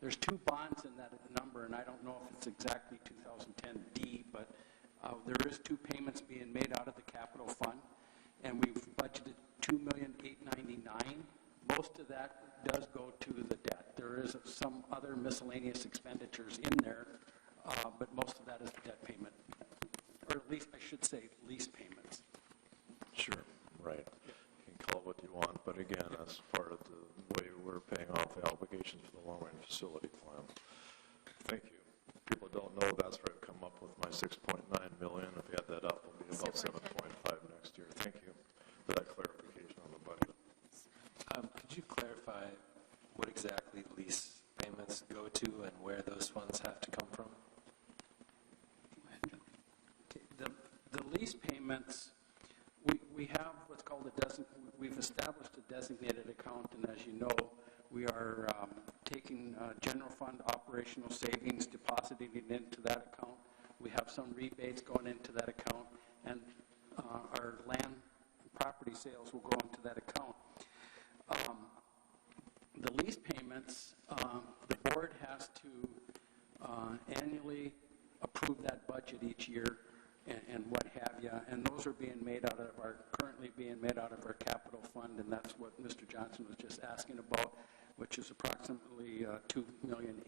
There's two bonds in that number, and I don't know if it's exactly 2010D, but there is two payments being made out of the capital fund, and we've budgeted $2,899,000. Most of that does go to the debt. There is some other miscellaneous expenditures in there, but most of that is the debt payment, or at least I should say lease payments. Sure, right. You can call it what you want, but again, that's part of the way we're paying off the obligations for the long-range facility plan. Thank you. People don't know that's where I've come up with my $6.9 million. If you add that up, it'll be about 7.5 next year. Thank you for that clarification on the budget. Could you clarify what exactly lease payments go to and where those funds have to come from? The lease payments, we have what's called we've established a designated account, and as you know, we are taking general fund operational savings, depositing it into that account. We have some rebates going into that account, and our land and property sales will go into that account. The lease payments, the board has to annually approve that budget each year and what have you, and those are being made out of currently being made out of our capital fund, and that's what Mr. Johnson was just asking about, which is approximately $2.8 million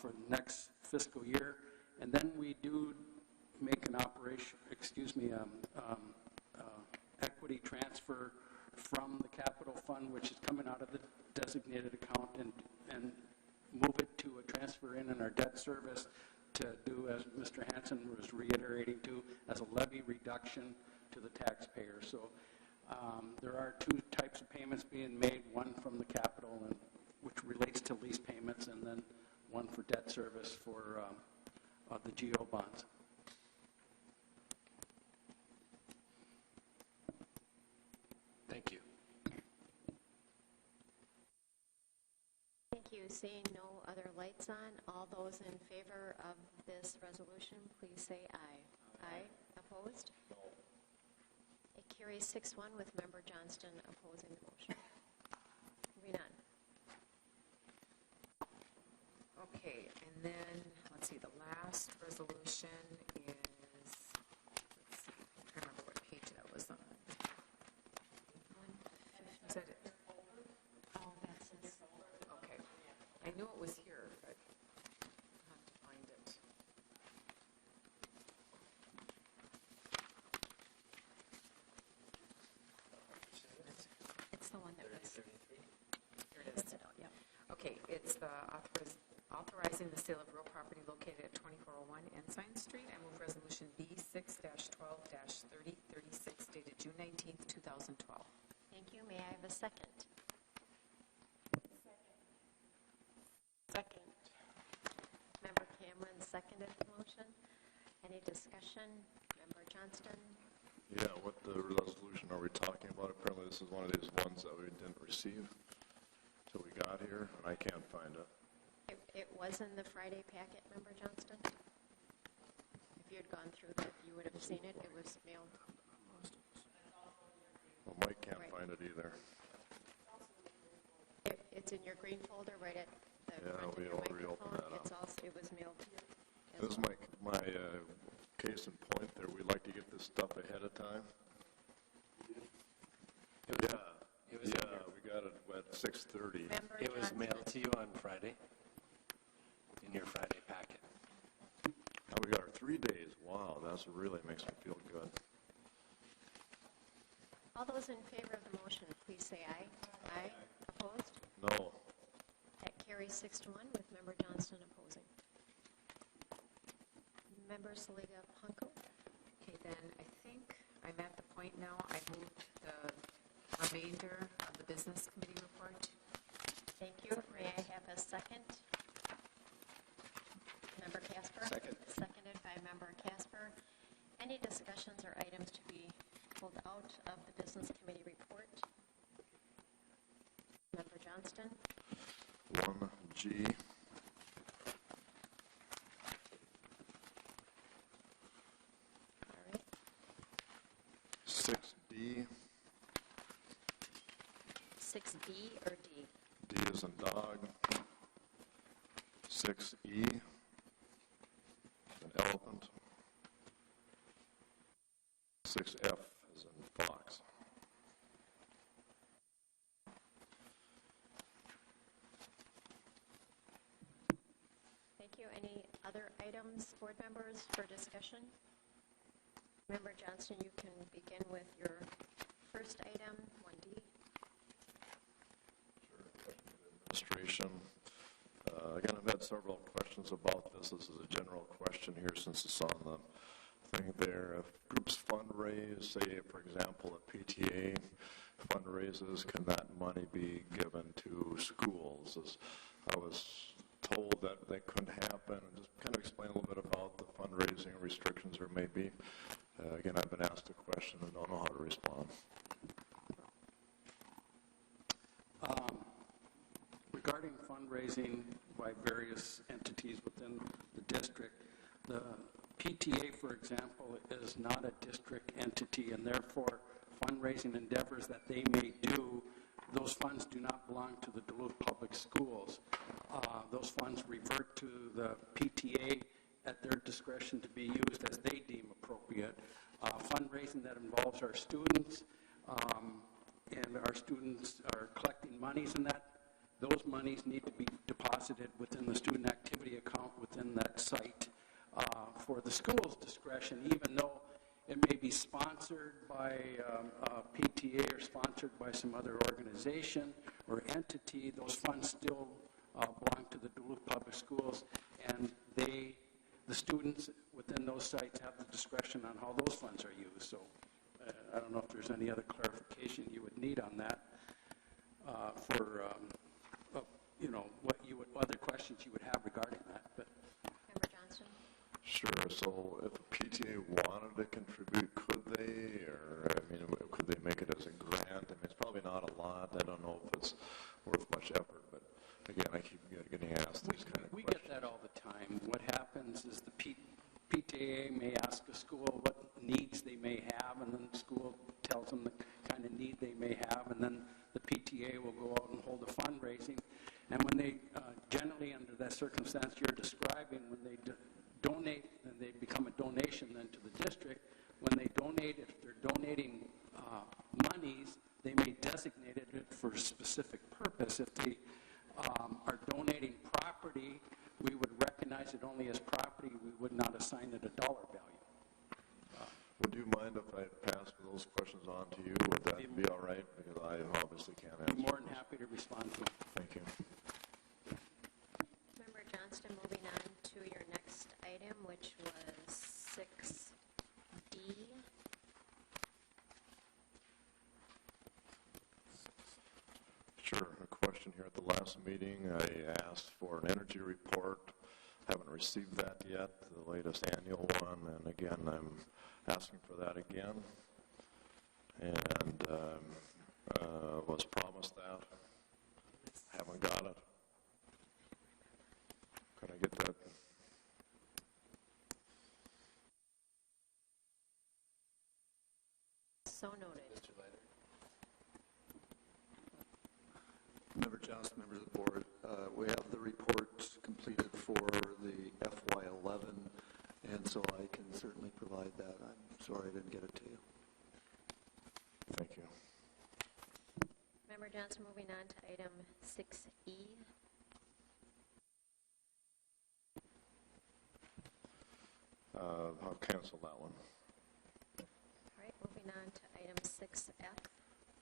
for the next fiscal year. And then we do make an equity transfer from the capital fund, which is coming out of the designated account, and move it to a transfer in our debt service to do, as Mr. Hansen was reiterating to, as a levy reduction to the taxpayer. So there are two types of payments being made, one from the capital, which relates to lease payments, and then one for debt service for the GO bonds. Thank you. Thank you. Seeing no other lights on, all those in favor of this resolution, please say aye. Aye. Opposed? No. It carries 6-1 with Member Johnston opposing the motion. Moving on. Okay, and then, let's see, the last resolution is, let's see, I'm trying to remember what page that was on. Is that it? Oh, that's this. Okay. I knew it was here, but I'll have to find it. It's the one that was. Here it is. Yeah. Okay, it's the authorizing the sale of real property located at 2401 Ensign Street. I move resolution B6-12-3036 dated June 19th, 2012. Thank you. May I have a second? Second. Member Cameron seconded the motion. Any discussion? Member Johnston? Yeah, what the resolution are we talking about? Apparently this is one of these ones that we didn't receive till we got here, and I can't find it. It was in the Friday packet, Member Johnston. If you had gone through that, you would have seen it. It was mailed. Well, Mike can't find it either. It's in your green folder right at the Yeah, front of we your all microphone. reopened that up. It's also, it was mailed. This is my case in point there. We'd like to get this stuff ahead of time. We got it at 6:30. It was mailed to you on Friday, in your Friday packet. Now we got our 3 days. Wow, that really makes me feel good. All those in favor of the motion, please say aye. Aye. Opposed? No. That carries 6-1 with Member Johnston opposing. Member Saliga Punko? Okay, then I think I'm at the point now, I moved the remainder of the business committee report. Thank you. May I have a second? Member Casper? Second. Seconded by Member Casper. Any discussions or items to be pulled out of the business committee report? Member Johnston? 1G. All right. 6D. 6B or D? D is in dog. 6E. An elephant. 6F is in fox. Thank you. Any other items, board members, for discussion? Member Johnston, you can begin with your first item, 1D. Administration. Again, I've had several questions about this. This is a general question here since it's on the thing there. If groups fundraise, say, for example, a PTA fundraises, can that money be given to schools? As I was told that couldn't happen. And just kind of explain a little bit about the fundraising restrictions there may be. Again, I've been asked a question and don't know how to respond. Regarding fundraising by various entities within the district, the PTA, for example, is not a district entity, and therefore fundraising endeavors that they may do, those funds do not belong to the Duluth Public Schools. Those funds revert to the PTA at their discretion to be used as they deem appropriate. Fundraising that involves our students, and our students are collecting monies in that, those monies need to be deposited within the student activity account within that site for the school's discretion, even though it may be sponsored by a PTA or sponsored by some other organization or entity. Those funds still belong to the Duluth Public Schools, and the students within those sites have the discretion on how those funds are used. So I don't know if there's any other clarification you would need on that what other questions you would have regarding that. But Member Johnston? Sure. So if a PTA wanted to contribute, could they? Or, I mean, could they make it as a grant? I mean, it's probably not a lot. I don't know if it's worth much effort, but Again, I keep getting asked these kind of We questions. get that all the time. What happens is the PTA may ask a school what needs they may have, and then the school tells them the kind of need they may have, and then the PTA will go out and hold a fundraising. And when they, generally under that circumstance you're describing, when they donate, and they become a donation then to the district, when they donate, if they're donating monies, they may designate it for a specific purpose. If they are donating property, we would recognize it only as property. We would not assign it a dollar value. Would you mind if I pass those questions on to you? Would that be all right? Because I obviously can't answer. I'd be more than happy to respond to them. Thank you. Member Johnston, moving on to your next item, which was 6D. Sure. A question here at the last meeting. I asked for an energy report. Haven't received that yet, the latest annual one. And again, I'm asking for that again. And was promised that. Haven't got it. Can I get that? So noted. Member Johnson, members of the board, we have the report completed for the FY11, and so I can certainly provide that. I'm sorry I didn't get it to you. Thank you. Member Johnson, moving on to item 6E. I'll cancel that one. All right, moving on to item 6F.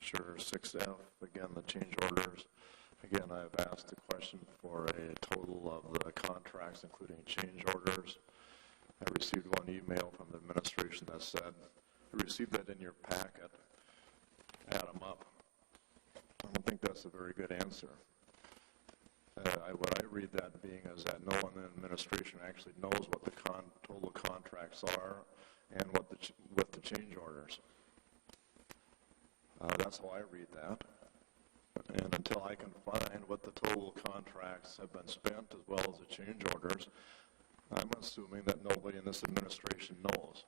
Sure, 6F, again, the change orders. Again, I've asked the question for a total of the contracts, including change orders. I received one email from the administration that said, I received that in your packet, add them up. I don't think that's a very good answer. What I read that being is that no one in the administration actually knows what the total contracts are and what the change orders. That's how I read that. And until I can find what the total contracts have been spent as well as the change orders, I'm assuming that nobody in this administration knows.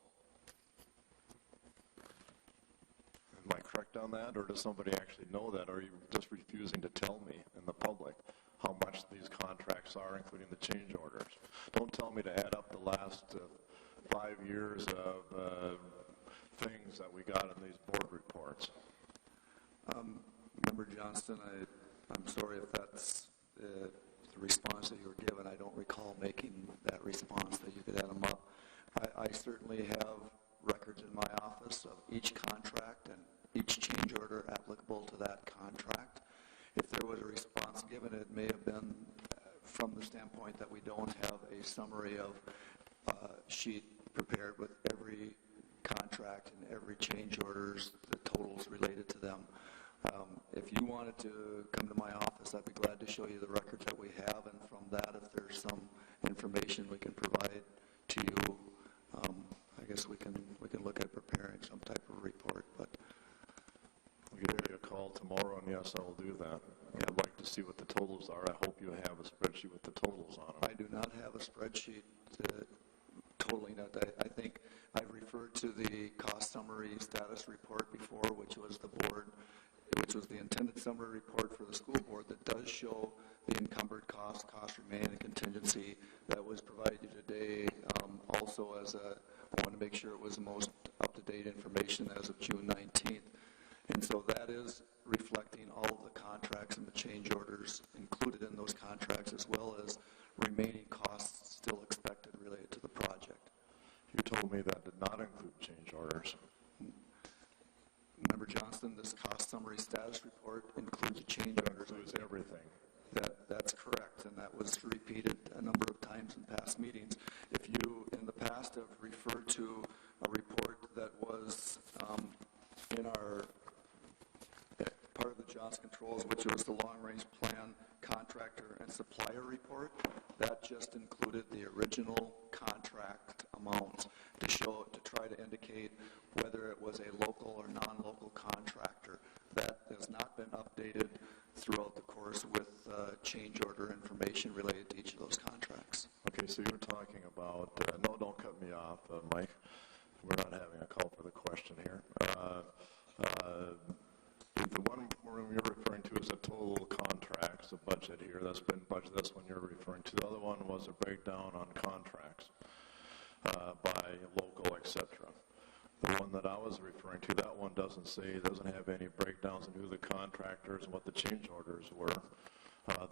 Am I correct on that, or does somebody actually know that, or are you just refusing to tell me and the public how much these contracts are, including the change orders? Don't tell me to add up the last 5 years of things that we got in these board reports. Member Johnston, I'm sorry if that's the response that you were given. I don't recall making that response that you could add them up. I certainly have records in my office of each contract and each change order applicable to that contract. If there was a response given, it may have been from the standpoint that we don't have a summary of sheet prepared with every contract and every change orders, the totals related to them. If you wanted to come to my office, I'd be glad to show you the records that we have, and from that, if there's some information we can provide to you, I guess we can look at preparing some type of report. But I'll give you a call tomorrow, and yes, I will do that. I'd like to see what the totals are. I hope you have a spreadsheet with the totals on them. I do not have a spreadsheet totaling it. I think I've referred to the cost summary status report before, which was the intended summary report for the school board that does show the encumbered cost remaining, and contingency that was provided you today. Also, I want to make sure it was the most up-to-date information as of June 19th. And so that is reflecting all of the contracts and the change orders included in those contracts, as well as remaining costs still expected related to the project. You told me that did not include change orders. Member Johnston, this cost summary status report includes the change orders. Includes everything. That's correct, and that was repeated a number of times in past meetings. If you, in the past, have referred to a report that was in our part of the Johnson Controls, which was the long-range plan contractor and supplier report, that just included the original contract amounts to try to indicate whether it was a local or non-local contractor. That has not been updated throughout the course with change order information related to each of those contracts. Okay, so you're talking about, no, don't cut me off, Mike. We're not having a call for the question here. The one you're referring to is a total contracts, a budget here. That's been budget. That's one you're referring to. The other one was a breakdown on contracts by local, etc. The one that I was referring to, that one doesn't have any breakdowns on who the contractors and what the change orders were.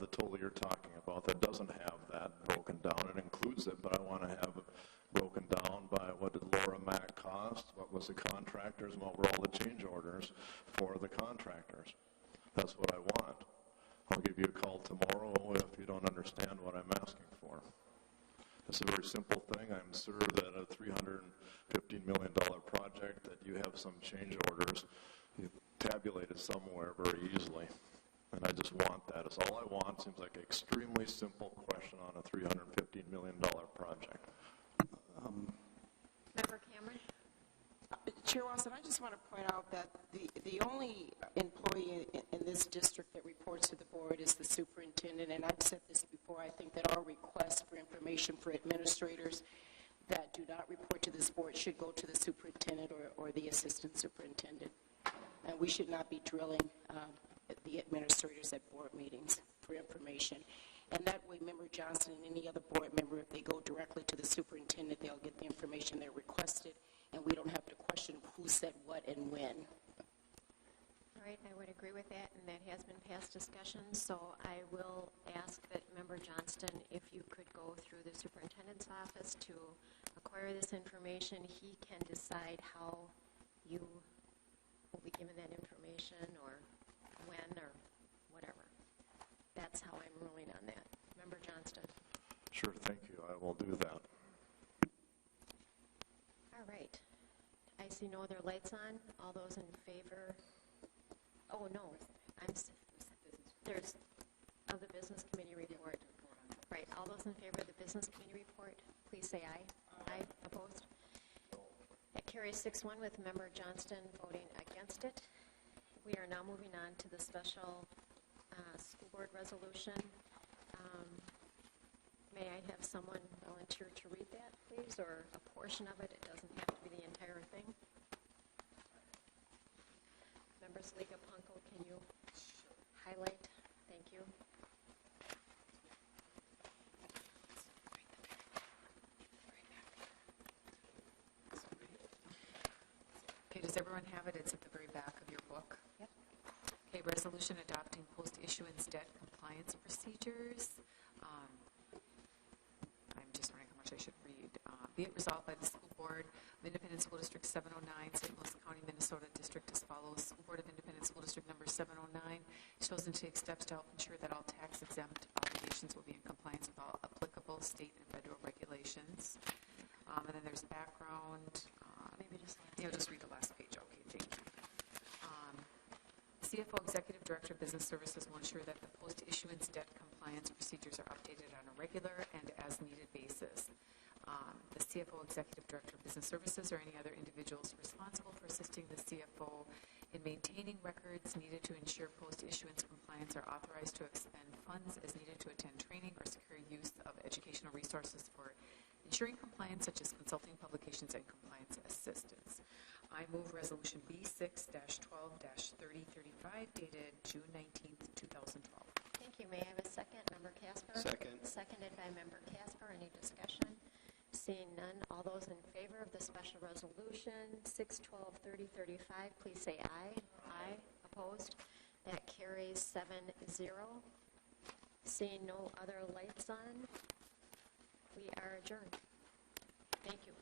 The total you're talking about, that doesn't have that broken down. It includes it, but I want to have it broken down by what did Laura Mack cost, what was the contractors, and what were all the change orders for the contractors. That's what I want. I'll give you a call tomorrow if you don't understand what I'm asking for. It's a very simple thing. I'm sure that a $315 million project that you have some change orders, you tabulate it somewhere very easily. And I just want that. It's all I want. Seems like an extremely simple question on a $315 million project. Member Cameron? Chair Watson, I just want to point out that the only employee in this district that reports to the board is the superintendent, and I've said this before. I think that our request for information for administrators that do not report to this board should go to the superintendent or the assistant superintendent. And we should not be drilling the administrators at board meetings for information. And that way, Member Johnson and any other board member, if they go directly to the superintendent, they'll get the information they're requested, and we don't have to question who said what and when. All right, I would agree with that, and that has been past discussion, so I will ask that Member Johnston, if you could go through the superintendent's office to acquire this information. He can decide how you will be given that information or when or whatever. That's how I'm ruling on that. Member Johnston. Sure, thank you. I will do that. All right. I see no other lights on. All those in favor? Oh, no. There's of the Business Committee report. Right. All those in favor of the Business Committee report, please say aye. Aye. Opposed? That carries 6-1 with Member Johnston voting against it. We are now moving on to the special school board resolution. May I have someone volunteer to read that, please, or a portion of it? It doesn't have to be the entire thing. Members Liga Punko, can you highlight? Thank you. Okay, does everyone have it? It's at the very back of your book. Yep. Okay, resolution adopting post-issuance debt compliance procedures. I'm just wondering how much I should read. Be it resolved by the School Board of Independent School District 709, St. Louis County, Minnesota District as follows. School Board of Independent School District number 709 chosen to take steps to help ensure that all tax-exempt obligations will be in compliance with all applicable state and federal regulations. And then there's background. Maybe just just read the last page. Okay, thank you. CFO Executive Director of Business Services will ensure that the post-issuance debt compliance procedures are updated on a regular and as-needed basis. The CFO Executive Director of Business Services or any other individuals responsible for assisting the CFO in maintaining records needed to ensure post-issuance compliance are authorized to expend funds as needed to attend training or secure use of educational resources for ensuring compliance, such as consulting, publications, and compliance assistance. I move Resolution B6-12-3035, dated June 19th, 2012. Thank you. May I have a second? Member Casper? Second. Seconded by Member Casper. Any discussion? Seeing none, all those in favor of the special resolution 6-12-3035, please say aye. Aye. Opposed? That carries 7-0. Seeing no other lights on, we are adjourned. Thank you.